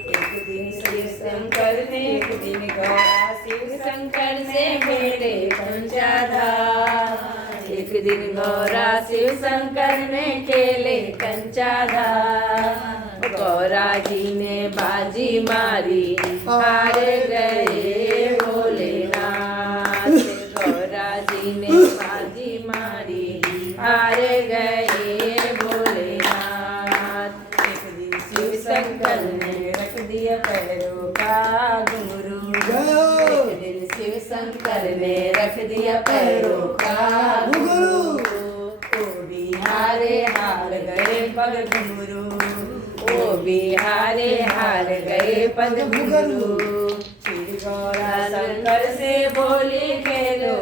एक दिन शिव शंकर ने एक दिन गौरा शिव शंकर से खेले कंचाधार, एक दिन गौरा शिव शंकर ने खेले कंचाधार। गौरा जी ने बाजी मारी हार गए भोलेनाथ। गौरा जी ने बाजी मारी हार गए भोलेनाथ। एक दिन शिव शंकर ने रख दिया पैरों का घुंघरू, जय हो। एक दिन शिव शंकर ने रख दिया पैरों का घुंघरू। ओ बिहारे हार गए पग घुंघरू, ओ बिहारे हार गए पग घुंघरू। फिर गौरा शंकर से बोली खेलो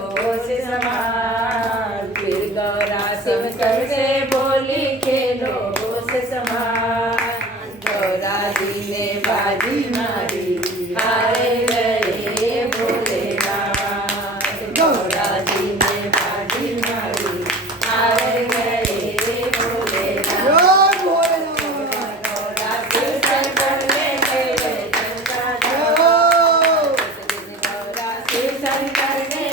से समान, फिर गौरा शंकर से बोली खेलो से समान। गौरा जी ने बाजी मारी हार गए भोलेनाथ। गौरा जी ने बाजी मारी हार गए भोलेनाथ। जय भोलेनाथ। गौरा शिव शंकर ने खेले कंचाधार, जय हो। गौरा शिव शंकर ने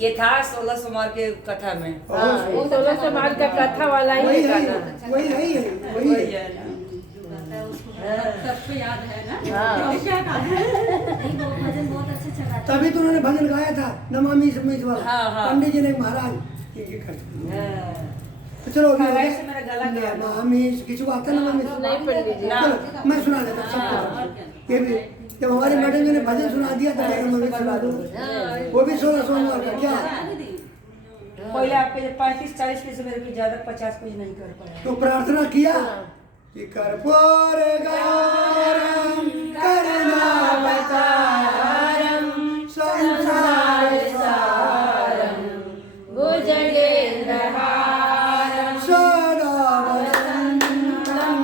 ये था 16 सोमवार के कथा में। हाँ, वो 16 सोमवार का कथा वाला ही वही गाना है, है। वही है, वही वही है। है ना। सबको याद है ना हाँ। क्या गाना है? नहीं, वो भजन बहुत अच्छे से गाते तभी तो उन्होंने भजन गाया था नमामि समीस वाला। हाँ, हाँ। पंडित जी ने महाराज ये करते हाँ। तो चलो अभी हाँ, हो गया। वैसे मेरा गला गया। नमामि किसी को आता है नमामि? नहीं पंडित जी। चलो मैं सुना देता हूँ सबको। ये भी जब हमारे मैडम जी ने भजन सुना दिया तो मैं भी सुना दूँ। वो भी 16 सोमवार का क्या? पहले आपके जब 35-40 पेज मेरे को ज्यादा 50 पेज नहीं कर पाया। तो प्रार्थना किया कि कर्पूर गौरम करुणावतारम संसार सारम भुजगेन्द्रहारं सदा वसन्तं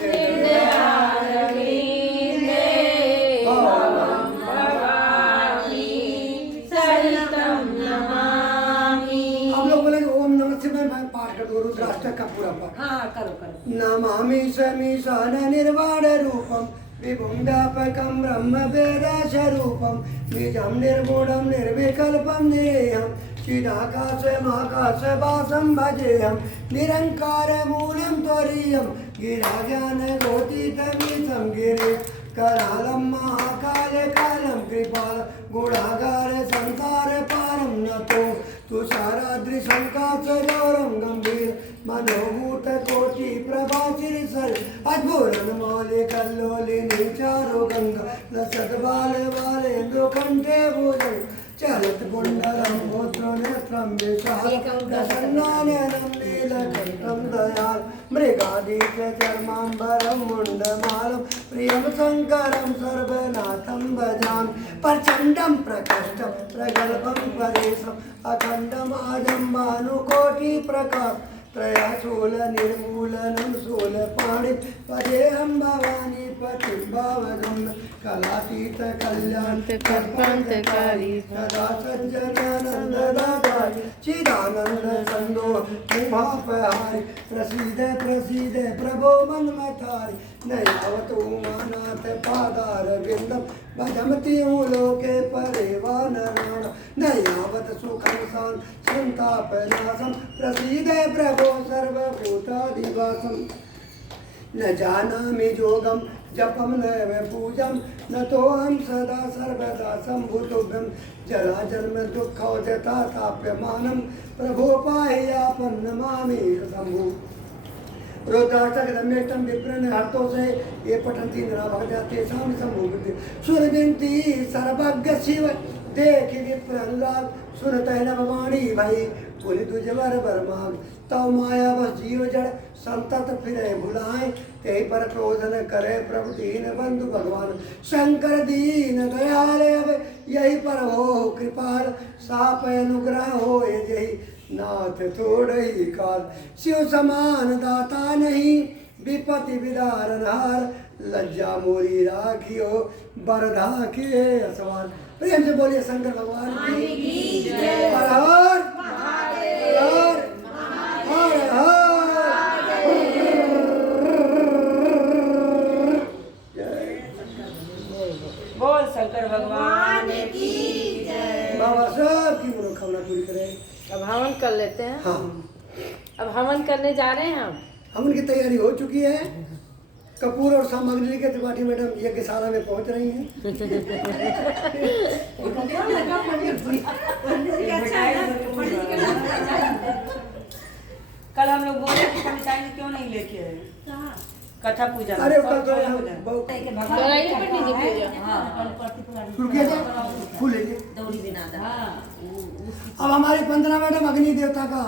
हृदयारविन्दे भवं भवामि सहितं नमामि। आप लोग बोलेंगे ओम नमः शिवाय मैं पाठ कर दो रुद्राष्टक का पूरा पाठ। हाँ करो करो। नमामि समीशान निर्वाण रूपम विभुं व्यापकं ब्रह्म वेद स्वरूपं निजं निर्गुणं निर्विकल्पं निरेयं चिदाकाशमाकाश वासं भजेयं निरङ्कारमूलं त्वरीयं गिराज्ञानगोतीतमीशं गिरे करालं महाकालकालं कृपाल गुणागार संसार पारं नतो तुषाराद्रिशङ्काशगौरं गम्भीर मनोभूत कोटि प्रभासिरि सर अद्भुरन मौलि कल्लोलिनी चारु गंगा लसत बाल बालेन्दु कंठे भुजं चलत कुंडलं पुत्र नेत्रं विशालं प्रसन्नाननं नीलकण्ठं दयाल मृगादीच चर्माम्बरं मुण्डमालं प्रियं शङ्करं सर्वनाथं भजामि प्रचण्डं प्रकष्टं प्रगल्भं परेशम् अखण्डम् अजम्बानुकोटि प्रकाश त्रयाशूल निर्मूलनं शूलपाणि पदेहं भवानी पतिं भावगं कलातीत कल्याण कल्पान्तकारी सदा सज्जनानन्ददातारि चिदानन्द सन्दो मुहापहारि प्रसीद प्रसीद प्रभो मन्मथारि न यावत् उमानाथ पादारविन्दं भजमति लोके परे वा नराण न यावत् सुखं सन्तापनाशं प्रसीद प्रभो सर्वभूताधिवासं न जानामि योगं जपं न पूजं न तोऽहं सदा सर्वदा सम्भूतोभ्यं जरा जन्म दुःखौजता ताप्यमानं प्रभो पाह्यापं नमामि शम्भु रुद्राष्टक दम्यष्टम विप्रन हर्तो से ये पठन्ति नरा भगत्या तेषां सम्भूति सुरविन्ति सर्वज्ञ शिव देख विप्रहलाद सुनतः नववाणी भाई बोले दुजवर बरमाग तव माया बस जीव जड़ संतत फिरे भुलाए तेहि पर क्रोध न करे प्रभु दीन बंधु भगवान शंकर दीन दयाल अब यही पर हो कृपाल साप अनुग्रह हो यही नाथ थोड़ही काल शिव समान दाता नहीं विपति विदारन हार लज्जा मोरी राखियो बरधा के असवार प्रेम से बोलिए शंकर भगवान की हर हर हर हर बोल शंकर भगवान की बाबा सब की मनोकामना पूरी करें। अब हवन कर लेते हैं। हाँ अब हवन करने जा रहे हैं हम उनकी तैयारी हो चुकी है। कपूर और सामग्री के त्रिपाठी मैडम यज्ञशाला में पहुंच रही हैं। कल हम लोग बोले कि पंडिताई क्यों नहीं लेके आए कथा पूजा में? अरे कल तो कौन हम पूजा? बहुत कराइए पंडित जी पूजा। रुकिए जी, फूल लीजिए। दौड़ी बिना दा अब हमारी 15 मैडम अग्नि देवता का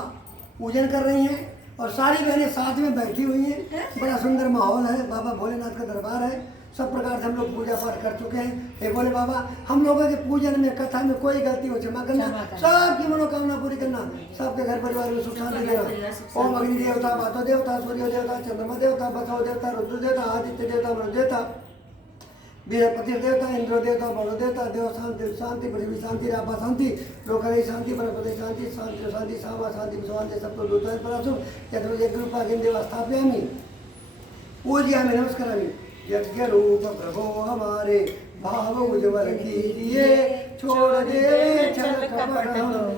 पूजन कर रही हैं और सारी बहनें साथ में बैठी हुई हैं। बड़ा सुंदर माहौल है, बाबा भोलेनाथ का दरबार है। सब प्रकार से हम लोग पूजा पाठ कर चुके हैं। हे भोले बाबा, हम लोगों के पूजन में कथा में कोई गलती हो क्षमा करना, सबकी मनोकामना पूरी करना, सबके घर परिवार में सुख शांति देना। ओम अग्नि देवता, वातो देवता, सूर्य देवता, चंद्रमा देवता, बसव देवता, रुद्र देवता, आदित्य देवता, मनु देवता, बृहस्पति देवता, इंद्र देवता, वरुण देवता, देव शांति शांति, पृथ्वी शांति, रापा शांति, लोकरई शांति, वनस्पति शांति, शांति शांति, सावा शांति, विश्वांति, सबको दूताय परासुर यत्र रूपा गिंदेव स्थापयामि पूजयामि नमस्कारामि। यज्ञ रूप प्रभो हमारे भाव उज्ज्वल कीजिए, छोड़ दे छल कपट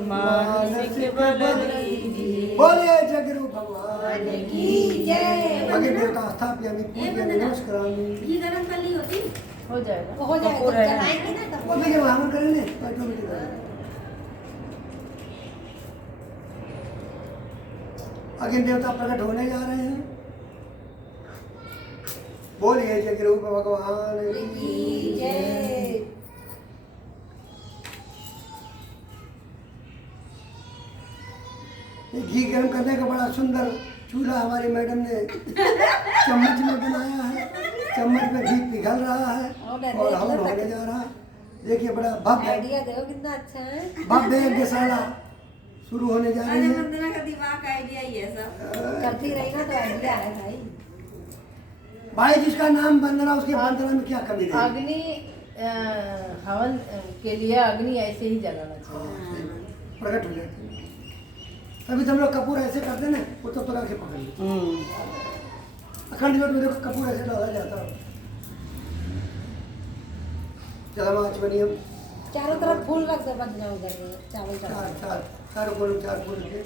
मानसिक बल दीजिए। बोले जगरू भगवान की जय। आगे देवता स्थाप्यामि पूजयामि नमस्करामि। घी गरम कर ली होती हो जाएगा। हो जाएगा, कपूर है। जलाएंगे ना तब वो भी जब हम करेंगे ऑटोमेटिक आगे देवता प्रकट होने जा रहे हैं। बोलिए जगरूप भगवान की जय। ये घी गर्म करने का बड़ा सुंदर चूल्हा हमारी मैडम ने चम्मच में बनाया है। चम्मच में घी पिघल रहा है और हवन होने जा रहा है। देखिए बड़ा भव्य आइडिया देखो कितना अच्छा है। भव्य यज्ञशाला शुरू होने जा रही है। वंदना का दिमाग का आइडिया ही है सब। करती रही ना तो आइडिया है भाई। भाई जिसका नाम वंदना उसकी वंदना में क्या कमी है? अग्नि हवन के लिए अग्नि ऐसे ही जलाना चाहिए। प्रकट हो जाती है। तभी तो हम लोग कपूर ऐसे करते ना, वो तो तुरा के पकड़ लेते। अखंड ज्योत में देखो कपूर ऐसे डाला जाता है। जलमाच बनिए चारों तरफ फूल रख दो बंदना उधर में, चावल चढ़ा। चार फूल के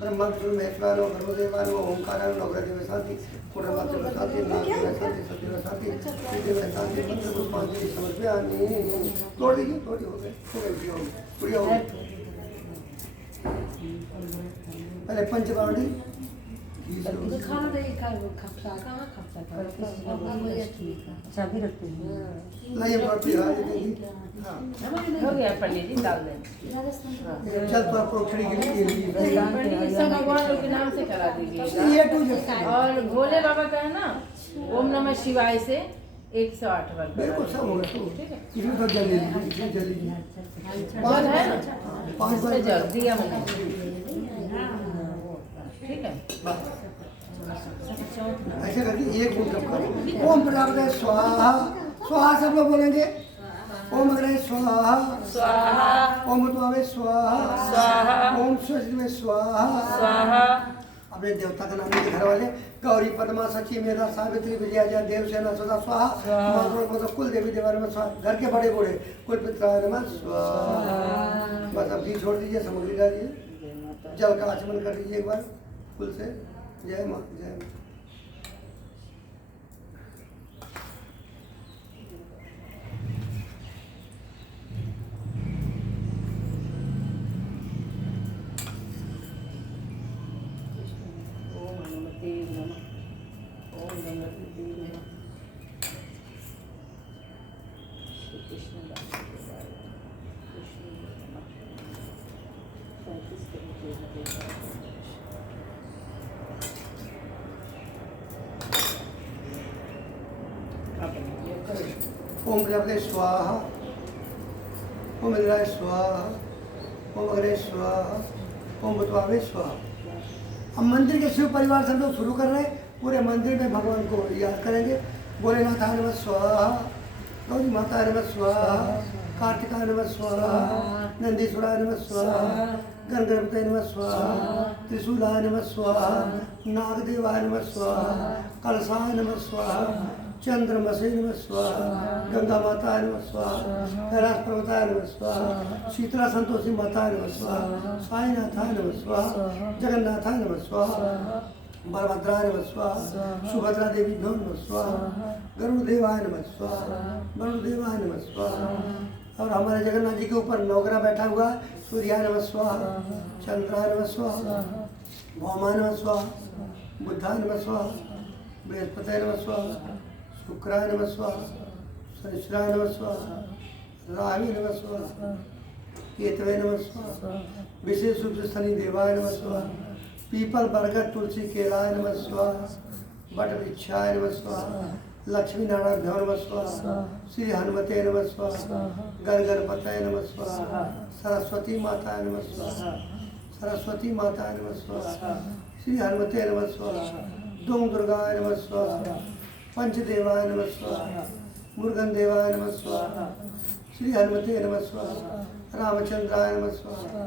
ब्रह्मा विष्णु महेश्वर और ब्रह्मदेवान वो ओंकार नवग्रह शांति पूर्णमात्र शांति नागदेव शांति सत्यदेव शांति सिद्धदेव शांति मंत्र पुष्पांजलि समर्पयामि। तोड़ दीजिए, तोड़ हो गए, पूरी हो गई। पहले पंचबावड़ी तो खाना नहीं खपसा कहाँ खपसा चाबी रखते हैं। लाइए प्रॉपर्टी हाल देंगी। हो गया पंडित जी, डाल दें। चल तो आपको खड़ी के लिए पंडित जी सब भगवान लोग के नाम से करा दीजिएगा। ये टू जैसे और भोले बाबा का है ना, ओम नमः शिवाय से 108 बार मेरे को सब होगा तो इसमें तो जल लीजिए, इसमें जल लीजिए। जल है ना, 5 इसमें जल दिया मैंने। ठीक है। ऐसे करके एक बूंद कप करो। ओम प्रजापते स्वाहा। स्वाहा सब लोग बोलेंगे। ओम अग्रे स्वाहा स्वाहा ओम त्वावे स्वाहा स्वाहा ओम स्वस्ति स्वाहा स्वाहा। अपने देवता का नाम लेके घर वाले गौरी पद्मा सची मेधा सावित्री विजया जय देवसेना सदा स्वाहा मतलब कुल देवी देवान में स्वाहा। घर के बड़े बूढ़े कुल पितराय नमः स्वाहा। बस अब घी छोड़ दीजिए, सामग्री डालिए, जल का आचमन कर दीजिए एक बार कुल से। जय माँ जय माँ। ओम नमस्ते नमः, ओम नमस्ते नमः। श्री कृष्ण दास कृष्ण नमः। 35 करोड़ ओम प्रजापते स्वाहा ओम इंद्राय स्वाहा ओम अग्रे स्वाहा ओम त्वावे स्वाहा। अब मंदिर के शिव परिवार से हम लोग शुरू कर रहे हैं। पूरे मंदिर में भगवान को याद करेंगे। भोलेनाथाय नमः स्वाहा, गौरी माताय नमः स्वाहा, कार्तिकाय नमः स्वाहा, नंदीश्वराय नमः स्वाहा, गणगणपतये नमः स्वाहा, त्रिशूलाय नमः स्वाहा, नागदेवाय नमः स्वाहा, कलशाय नमः स्वाहा, चंद्रमसे नमः स्वाहा, गंगा माताय नमः स्वाहा, कैलाश पर्वताय नमः स्वाहा, शीतला संतोषी माताय नमः स्वाहा, साईनाथाय नमः स्वाहा, जगन्नाथाय नमः स्वाहा, बलभद्राय नमः स्वाहा, सुभद्रा देवी भ्यो नमः स्वाहा, गरुड़देवाय नमः स्वाहा, वरुणदेवाय नमः स्वाहा। और हमारे जगन्नाथ जी के ऊपर नवग्रह बैठा हुआ है। सूर्याय नमः स्वाहा, चंद्राय नमः स्वाहा, भौमाय नमः स्वाहा, बुद्धाय नमः स्वाहा, बृहस्पतये नमः स्वाहा, शुक्राय नमः स्वाहा, शनिश्चराय नमः स्वाहा, राहवे नमः स्वाहा, केतवे नमः स्वाहा, विशेष रूप से शनि देवाय नमः स्वाहा, पीपल बरगद तुलसी केलाय नमः स्वाहा, बट वृक्षाय नमः स्वाहा, लक्ष्मी नारायण भ्यो नमः स्वाहा, श्री हनुमते नमः स्वाहा, गणगणपतये नमः स्वाहा, सरस्वती माताय नमः स्वाहा, सरस्वती माताय नमः स्वाहा, श्री हनुमते नमः स्वाहा, दुम दुर्गाय नमः स्वाहा, पंचदेवाय नमः स्वाहा, मुर्गन देवाय नमः स्वाहा, श्री हनुमते नमः स्वाहा, रामचंद्राय नमः स्वाहा,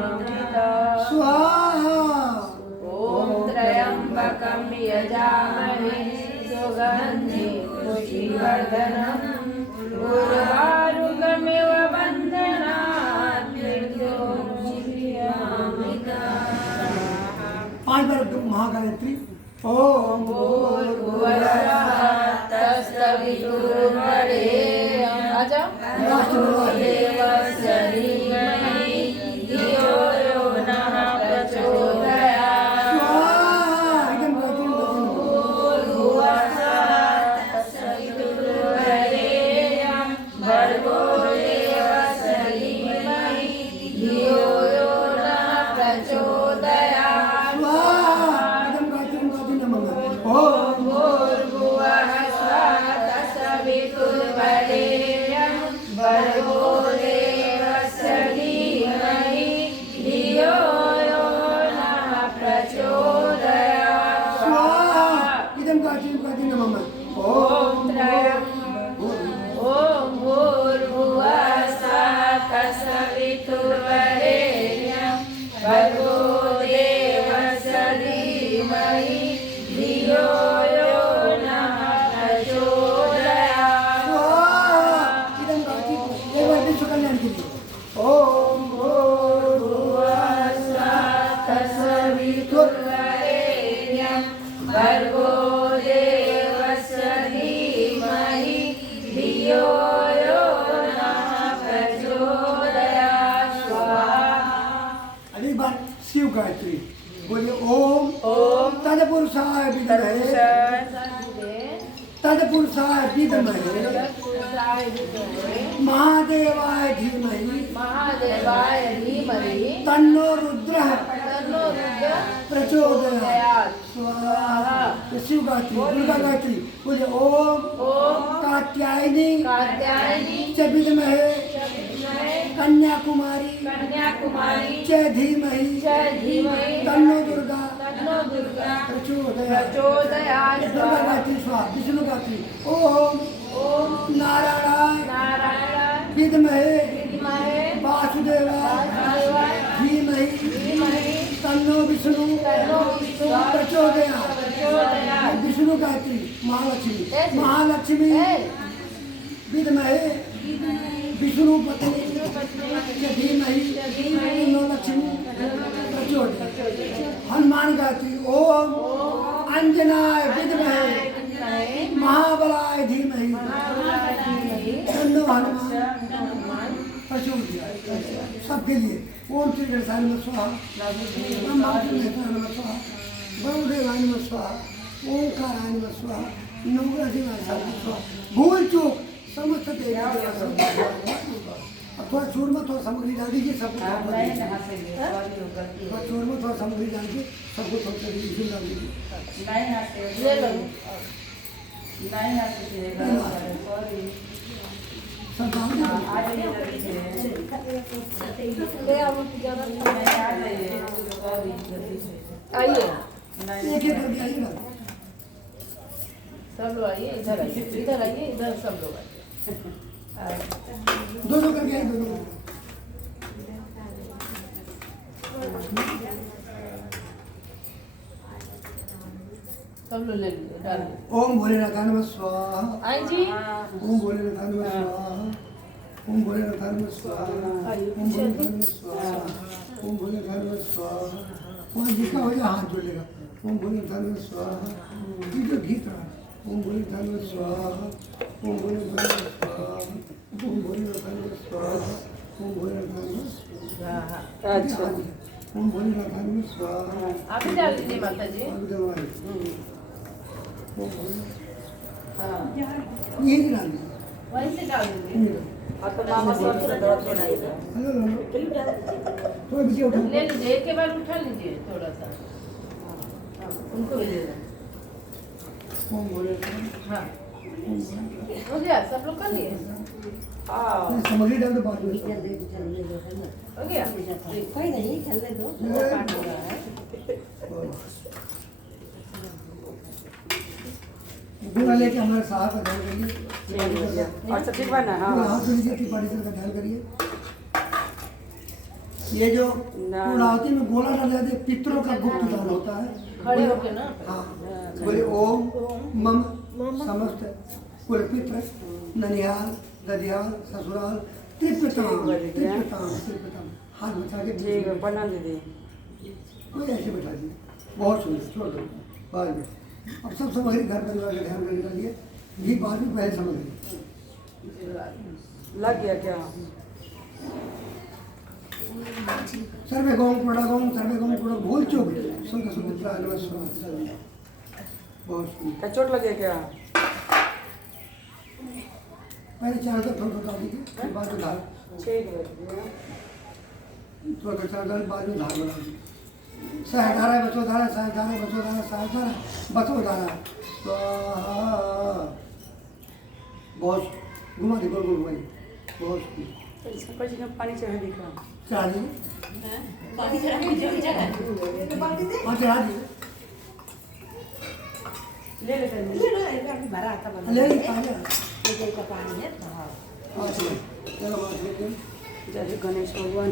यजामहे सुगन्धि पुष्टिवर्धनम् उर्वारुकमिव बन्धनात् मृत्योर्मुक्षीयमामृतात्। 5 बार महागायत्री। ओम भूर्भुवस्सुवः तत्सवितुर्वरेण्यं देवस्य धीमहि धियो यो नः प्रचोदयात्। भूर्भुवस्सुवः भर्गो देवस्य धीमहि धियो यो नः प्रचोदयात्। ओम भूर्भुवः स्वः तत्सवितुर्वरेण्यं भर्गो देवस्य धीमहि धियो यो नः प्रचोदयात्। ओम भूर्भुवः स्वः तत्सवितुर्वरेण्यं भर्गो देवस्य धीमहि धियो यो नः प्रचोदयात्। ओम भूर्भुवः स्वः तत्सवितुर्वरेण्यं भर्गो देवस्य धीमहि धियो यो नः प्रचोदयात्। अगली बार शिव गायत्री बोलिए। ओम ओम तत्पुरुषाय विद्महे तत्पुरुषाय विद्महे महादेवाय धीमहि महादेवाय धीमहि तन्नो रुद्रः तन्नो रुद्रः प्रचोदयात्। स्वाहा। शिव गायत्री दुर्गा गायत्री बोलिए। ओम कात्यायनी कात्यायनी च विद्महे कन्याकुमारी कन्याकुमारी च धीमहि तन्नो दुर्गा प्रचोदयात्। दुर्गा गायत्री स्वाहा। विष्णु गायत्री। ओम नारायणाय विद्महे वासुदेवाय धीमहि तन्नो विष्णु प्रचोदयात्। विष्णु गायत्री महालक्ष्मी विद्महे विष्णु पत्नी धीमहि तन्नो लक्ष्मी प्रचोदयात्। हनुमान गायत्री। ओम अंजनाय विद्महे महाबलाय धीमहि तन्नो हनुमान प्रचोदयात्। सबके लिए ओम श्री गणेशाय नमः स्वाहा, ब्रह्मांडाय नमः स्वाहा, वरुणदेवाय नमः स्वाहा, ओंकाराय नमः स्वाहा, नवग्रहदेवाय नमः स्वाहा। भूल चूक समस्त देवी थोड़ा चूरमा थोड़ा सामग्री डाल दीजिए सबको। थोड़ा चूरमा थोड़ा सामग्री डाल के सबको थोड़ा डाल दीजिए। आइए एक एक करके आइए ना। सब लोग आइए, इधर आइए, इधर सब लोग आइए। दो करके आइए, दो। सब लोग ले लीजिए, डाल लीजिए। ओम भोलेनाथ नमः स्वाहा। आई जी ओम भोलेनाथ नमः स्वाहा। ओम भोलेनाथ नमः स्वाहा। ओम भोलेनाथ नमः स्वाहा। ओम भोलेनाथ नमः स्वाहा। वहाँ जिसका हो जाए हाथ जोड़ेगा। ओम भोलेनाथ नमः स्वाहा। ये जो गीत रहा। ओम भोलेनाथ नमः स्वाहा। ओम भोलेनाथ नमः स्वाहा। ओम भोलेनाथ नमः स्वाहा। ओम भोलेनाथ नमः स्वाहा। अच्छा ओम भोलेनाथ नमः स्वाहा। आप ही डाल दीजिए माता जी। ओम भोलेनाथ। हाँ ये डाल दीजिए। वहीं से डाल दीजिए। थोड़ा पीछे उठो। ले लीजिए, एक के बाद उठा लीजिए थोड़ा सा। हाँ, उनको भी दे देना। ओम भोलेनाथ। हाँ हो गया, सब लोग कर लिए। सामग्री डाल दो बाद में। हो गया कोई नहीं, चलने दो। काट हो रहा है। पूरा लेके हमारे साथ का ध्यान करिए। और सब ठीक बना। पूरा हाथ से लीजिए, टिपाड़ी का ध्यान करिए। ये जो पूर्णावती में गोला डाल जाते पितरों का गुप्त दान होता है। खड़े होके ना। हाँ बोले ओम मम समस्त कुलपित्र ननिहाल ददियाल ससुराल त्रिपिताम हाथ बचा के ठीक है, प्रणाम दीदी। कोई ऐसे बैठा दिए। बहुत सुंदर, छोड़ दो बाद में। अब सब सामग्री घर परिवार का ध्यान रखने के लिए ये बात भी पहले समझ गई। लग गया क्या? सर्वे गौम प्रोडा भूल चूक सुनकर सुमित्रा नमस्कार। बहुत सुंदर। क्या चोट लग गया क्या? पहले चार तक थोड़ा बता दीजिए, फिर बाद में धार ठीक है। थोड़ा चार दाल बाद में धार बना दीजिए। सहधारा बसोधारा सहधारा बसोधारा सहधारा बसोधारा स्वाहा। बहुत घुमा दे गोल गोल घुमाई। बहुत सुंदर। शंकर जी का पानी चढ़ा दिख रहा। चढ़ा दीजिए। पानी चढ़ा हाँ चढ़ा दीजिए। ले लेते हैं। ले ली पानी। पानी है हाँ चलो चलो बात लेते हैं। जय गणेश भगवान।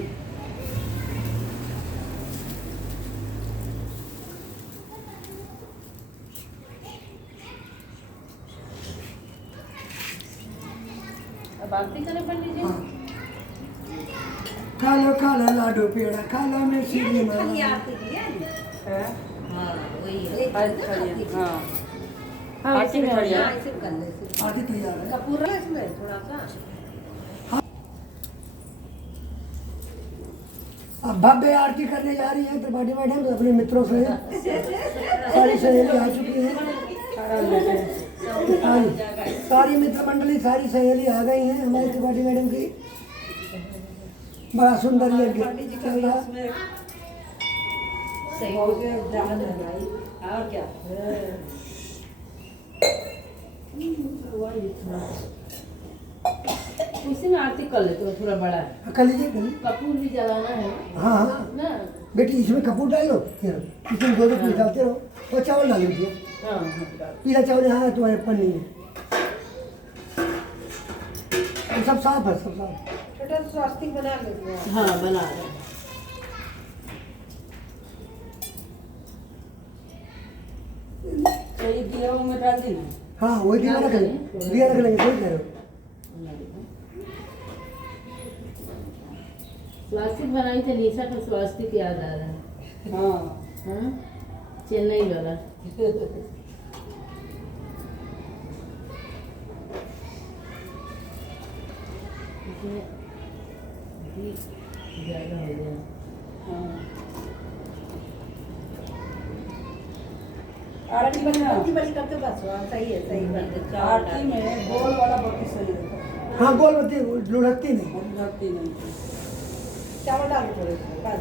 अब आरती करें पंडित जी। हाँ खा लो लाडू पेड़ा खा लो में सीढ़ी माला। आरती की है है? हाँ वही है अच्छा ये, हाँ। हाँ आरती में खड़ी है। हाँ, इसे कर ले इसे। आरती तैयार है। कपूर है इसमें थोड़ा सा अब भव्य आरती करने जा रही है त्रिपाठी मैडम अपने मित्रों से सारी सहेली आ चुकी है। हाँ जी, सारी मित्र मंडली सारी सहेली आ गई हैं हमारी त्रिपाठी मैडम की। बड़ा सुंदर यज्ञ चल रहा। सही हो गया जान लगाई और क्या उसी में आरती कर लेते हो, थोड़ा बड़ा है। कर लीजिए कर लीजिए। कपूर भी जलाना है हाँ हाँ ना। बेटी इसमें कपूर डाल लो, इसमें दो पीस डालते रहो और चावल डाल दीजिए। हाँ हाँ पीला चावल यहाँ है तुम्हारे पन्नी में। ये सब साफ है सब साफ। छोटा सा स्वास्तिक बना लेते हैं। हाँ बना रहे हैं। तो ये दिया वो में डाल दी ना। हाँ वही दिया रख लेंगे, दिया रख लेंगे, सही कह रहे हो। स्वास्तिक बनाई थी निशा का, स्वास्तिक याद आ रहा है। हाँ। हाँ चेन्नई वाला। इसमें घी ज़्यादा हो गया। हाँ। आरती में ना, आरती बस करके बस हाँ, सही है सही बात है। आरती में गोल वाला बत्ती सही रहता हाँ गोल बत्ती लुढ़कती नहीं। है, धरती नहीं। चावल डाल दो थोड़े से, बस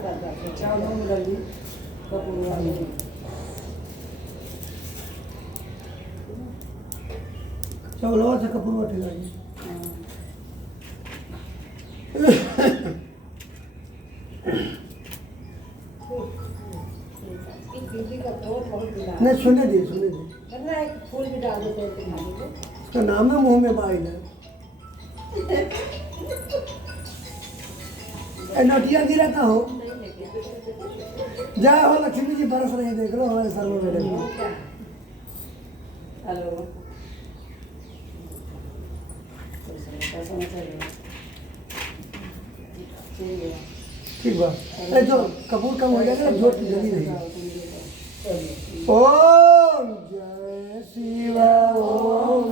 चावल में डाल दी कपूर वाली। चावल और से कपूर बत्ती डालिए। हाँ। दीदी का तो बहुत दिला नहीं सुनने दीजिए। वरना एक फूल भी डाल देते हैं खाने को। उसका नाम है मुंह में बाइल है। नोटिया गिराता हो जय हो लक्ष्मी जी बरस रही, देख लो हमारे सर में बैठे हुए। हेलो। कैसा होना चाहिए? चाहिए। ठीक बात। अरे जो कपूर कम हो जाएगा ना जोत जल्दी नहीं। चलिए। ओम जय शिवा ओम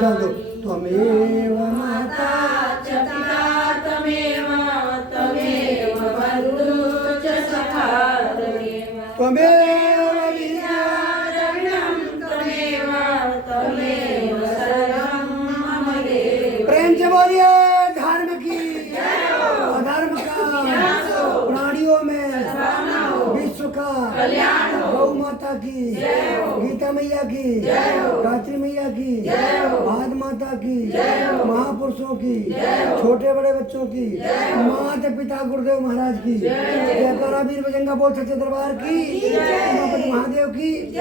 डाल दो त्वमेव माता च पिता त्वमेव त्वमेव बन्धु च सखा त्वमेव विद्यारणं त्वमेव त्वमेव सर्वं मम देव। प्रेम से बोलिए धर्म की अधर्म का प्राणियों में विश्व का कल्याण हो। गौ माता की गीता मैया की गायत्री मैया की भाद माता की महापुरुषों की छोटे बड़े बच्चों की माता पिता गुरुदेव महाराज की जयकारा वीर बजरंगा बोल सच्चे दरबार की उमापति महादेव की श्री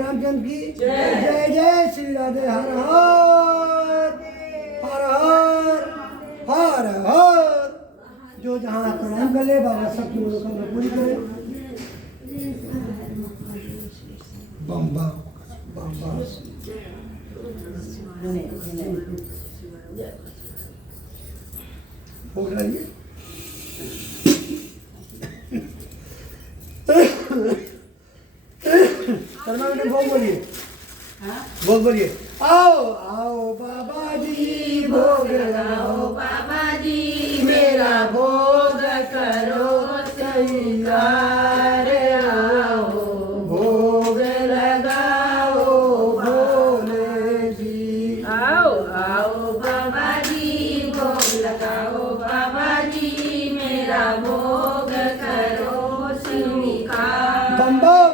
रामचंद्र की जय जय श्री राधे हर हर हर हर हर हर। जो जहाँ प्रणाम कर ले बाबा सबकी मनोकामना पूरी करे। बम्बा बम्बा भोग लगाइए। शर्मा बेटे भोग बोलिए भोग बोलिए। आओ आओ बाबा जी भोग लगाओ बाबा जी मेरा भोग करो तैयार आओ भोग लगाओ भोले जी। आओ आओ बाबा जी भोग लगाओ बाबा जी मेरा भोग करो स्वीकार। बम बम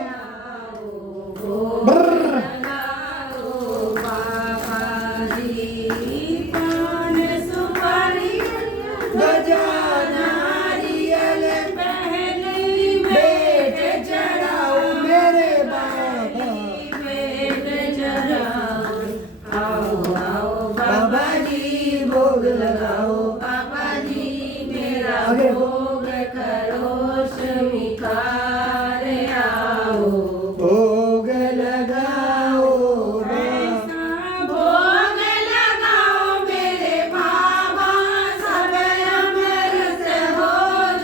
ब्रर। गजा नारियल भेंट चढ़ाओ मेरे बाबा बाबा जी भोग लगाओ बाबा जी मेरा आगे। भोग करो स्वीकार आओ भोग लगाओ भोग लगाओ मेरे बाबा सब अमृत हो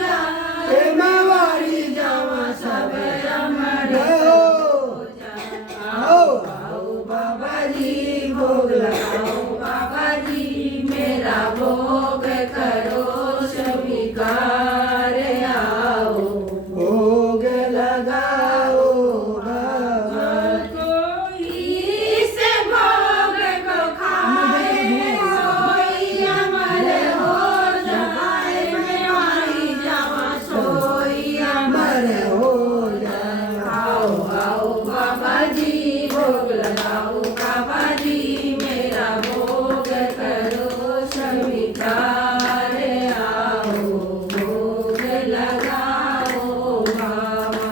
जाए मवारी जावा सब अमृत हो आओ आओ बाबा जी भोग लगाओ बाबा जी मेरा भोग करो स्वीकार आओ भोग लगाओ बाबा। कोई इस भोग को खाए सोई अमर हो जाए मेवारी जावा सोई अमर मर हो जाए। आओ आओ बाबा जी भोग लगाओ बाबा जी मेरा भोग करो स्वीकार आओ भोग लगाओ बाबा।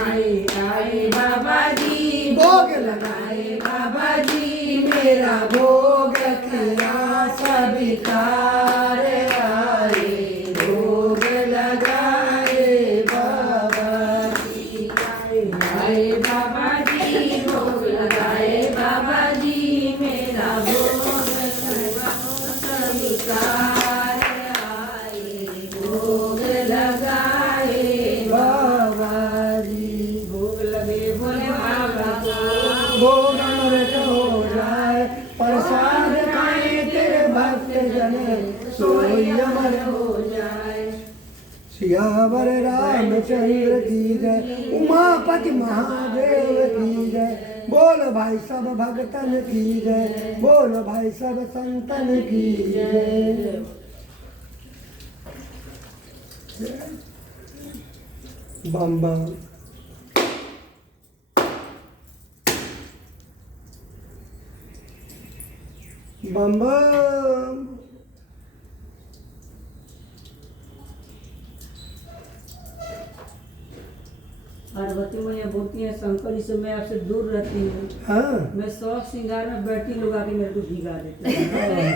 आए आए बाबा जी भोग लगाए बाबा जी मेरा भोग किया स्वीकार आए भोग लगाए बाबा जी। आए बाबा जी भोग लगाए बाबा जी मेरा भोग करो स्वीकार आए भोग लगाए बाबा जी भोग लगे बोले बाबा को भोग अमृत हो जाए प्रसाद खाए तेरे भक्त जने सोई अमर हो जाए सियावर रामचंद्र की जय उमापति महादेव की जय बोलो भाई सब भगतन की जय, बोलो भाई सब संतन की जय। बम बम बम बम। पार्वती मैया बोलती है शंकर जी से मैं आपसे दूर रहती हूँ, हाँ मैं शौक श्रृंगार में बैठी लोग आके मेरे को भिगा देते हैं।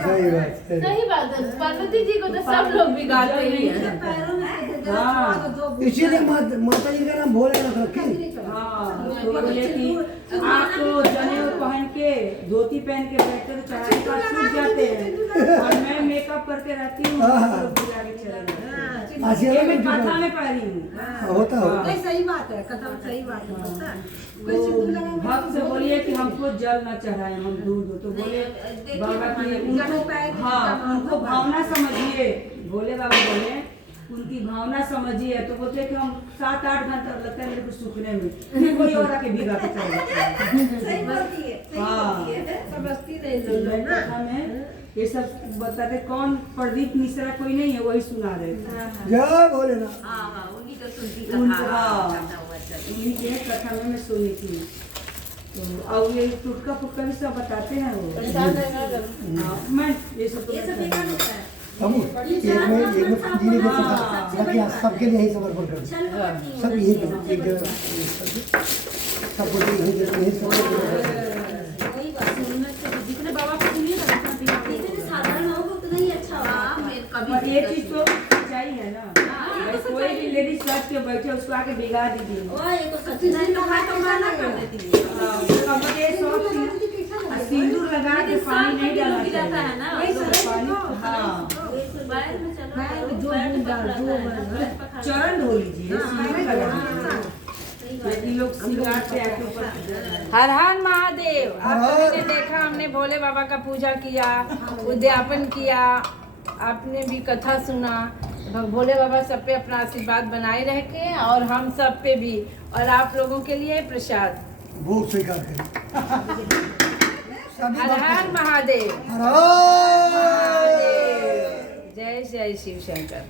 सही बात है। सही बात है, पार्वती जी को तो सब लोग बिगाड़ते ही हैं। पैरों में हाँ। दो इसीलिए माता जी का नाम भोलेनाथ रखी। हाँ, तो बोले कि आप तो जनेऊ पहन के धोती पहन के बैठते तो चढ़ाई का छूट जाते हैं और मैं मेकअप करके रहती हूँ, हाँ। लोग भिगा के चले जाते हैं। आशिया ये में मैं कथा में पढ़ी हूँ। होता होता। नहीं सही बात है, कथा में सही बात है, पता है? कोई तो सिंदूर लगा के भक्त से बोलिए कि हमको जल न चढ़ाए, हम दूध हो तो बोले बाबा की हाँ उनको भावना समझिए। भोले बाबा बोले उनकी भावना समझिए, तो बोलते कि हम 7-8 घंटा लगता है मेरे को सूखने में, फिर कोई और आके भिगा के चले जाता है। सही बोलती है, सही हाँ। बोलती है, समझती नहीं तो लोग मैं ना। कथा में ये सब बताते, कौन प्रदीप मिश्रा कोई नहीं है, वही सुना रहे थे। जय भोलेनाथ। हाँ उन्हीं का सुनती उन्हीं के कथा में मैं सुनी थी। तो और ये टुटका फुटका भी सब बताते हैं वो। हाँ, मैं ये सब तो ये सब बेकार होता है। हम एक में जीने को बाकी सबके लिए ही समर्पण कर छल कपट नहीं सब यही एक सब कुछ यही सब वही बात है। जितने बाबा को सुनिए ना उतना पीना जितने साधारण हो उतना ही अच्छा होगा। और ये चीज तो सच्चाई है ना, भाई कोई भी लेडीज सच के बैठे उसको आके बिगाड़ दीजिए। ओए ये तो सच नहीं तो मैं तो मना कर देती हूँ। सिंदूर लगा के पानी नहीं डालना जाता है ना चाहिए। पानी हाँ पैर में चलो पैर में जो बूंद डाल, जो चरण धो लीजिए, सिंदूर लगा दीजिए। यदि लोग सिंगार से आके ऊपर हर हर महादेव। आपने देखा, हमने भोले बाबा का पूजा किया, उद्यापन किया, आपने भी कथा सुना। भोले बाबा सब पे अपना आशीर्वाद बनाए रखे और हम सब पे भी, और आप लोगों के लिए प्रसाद। भोग स्वीकार करें। सभी हर हर भक्त महादेव। हर हर। जय जय शिव शंकर।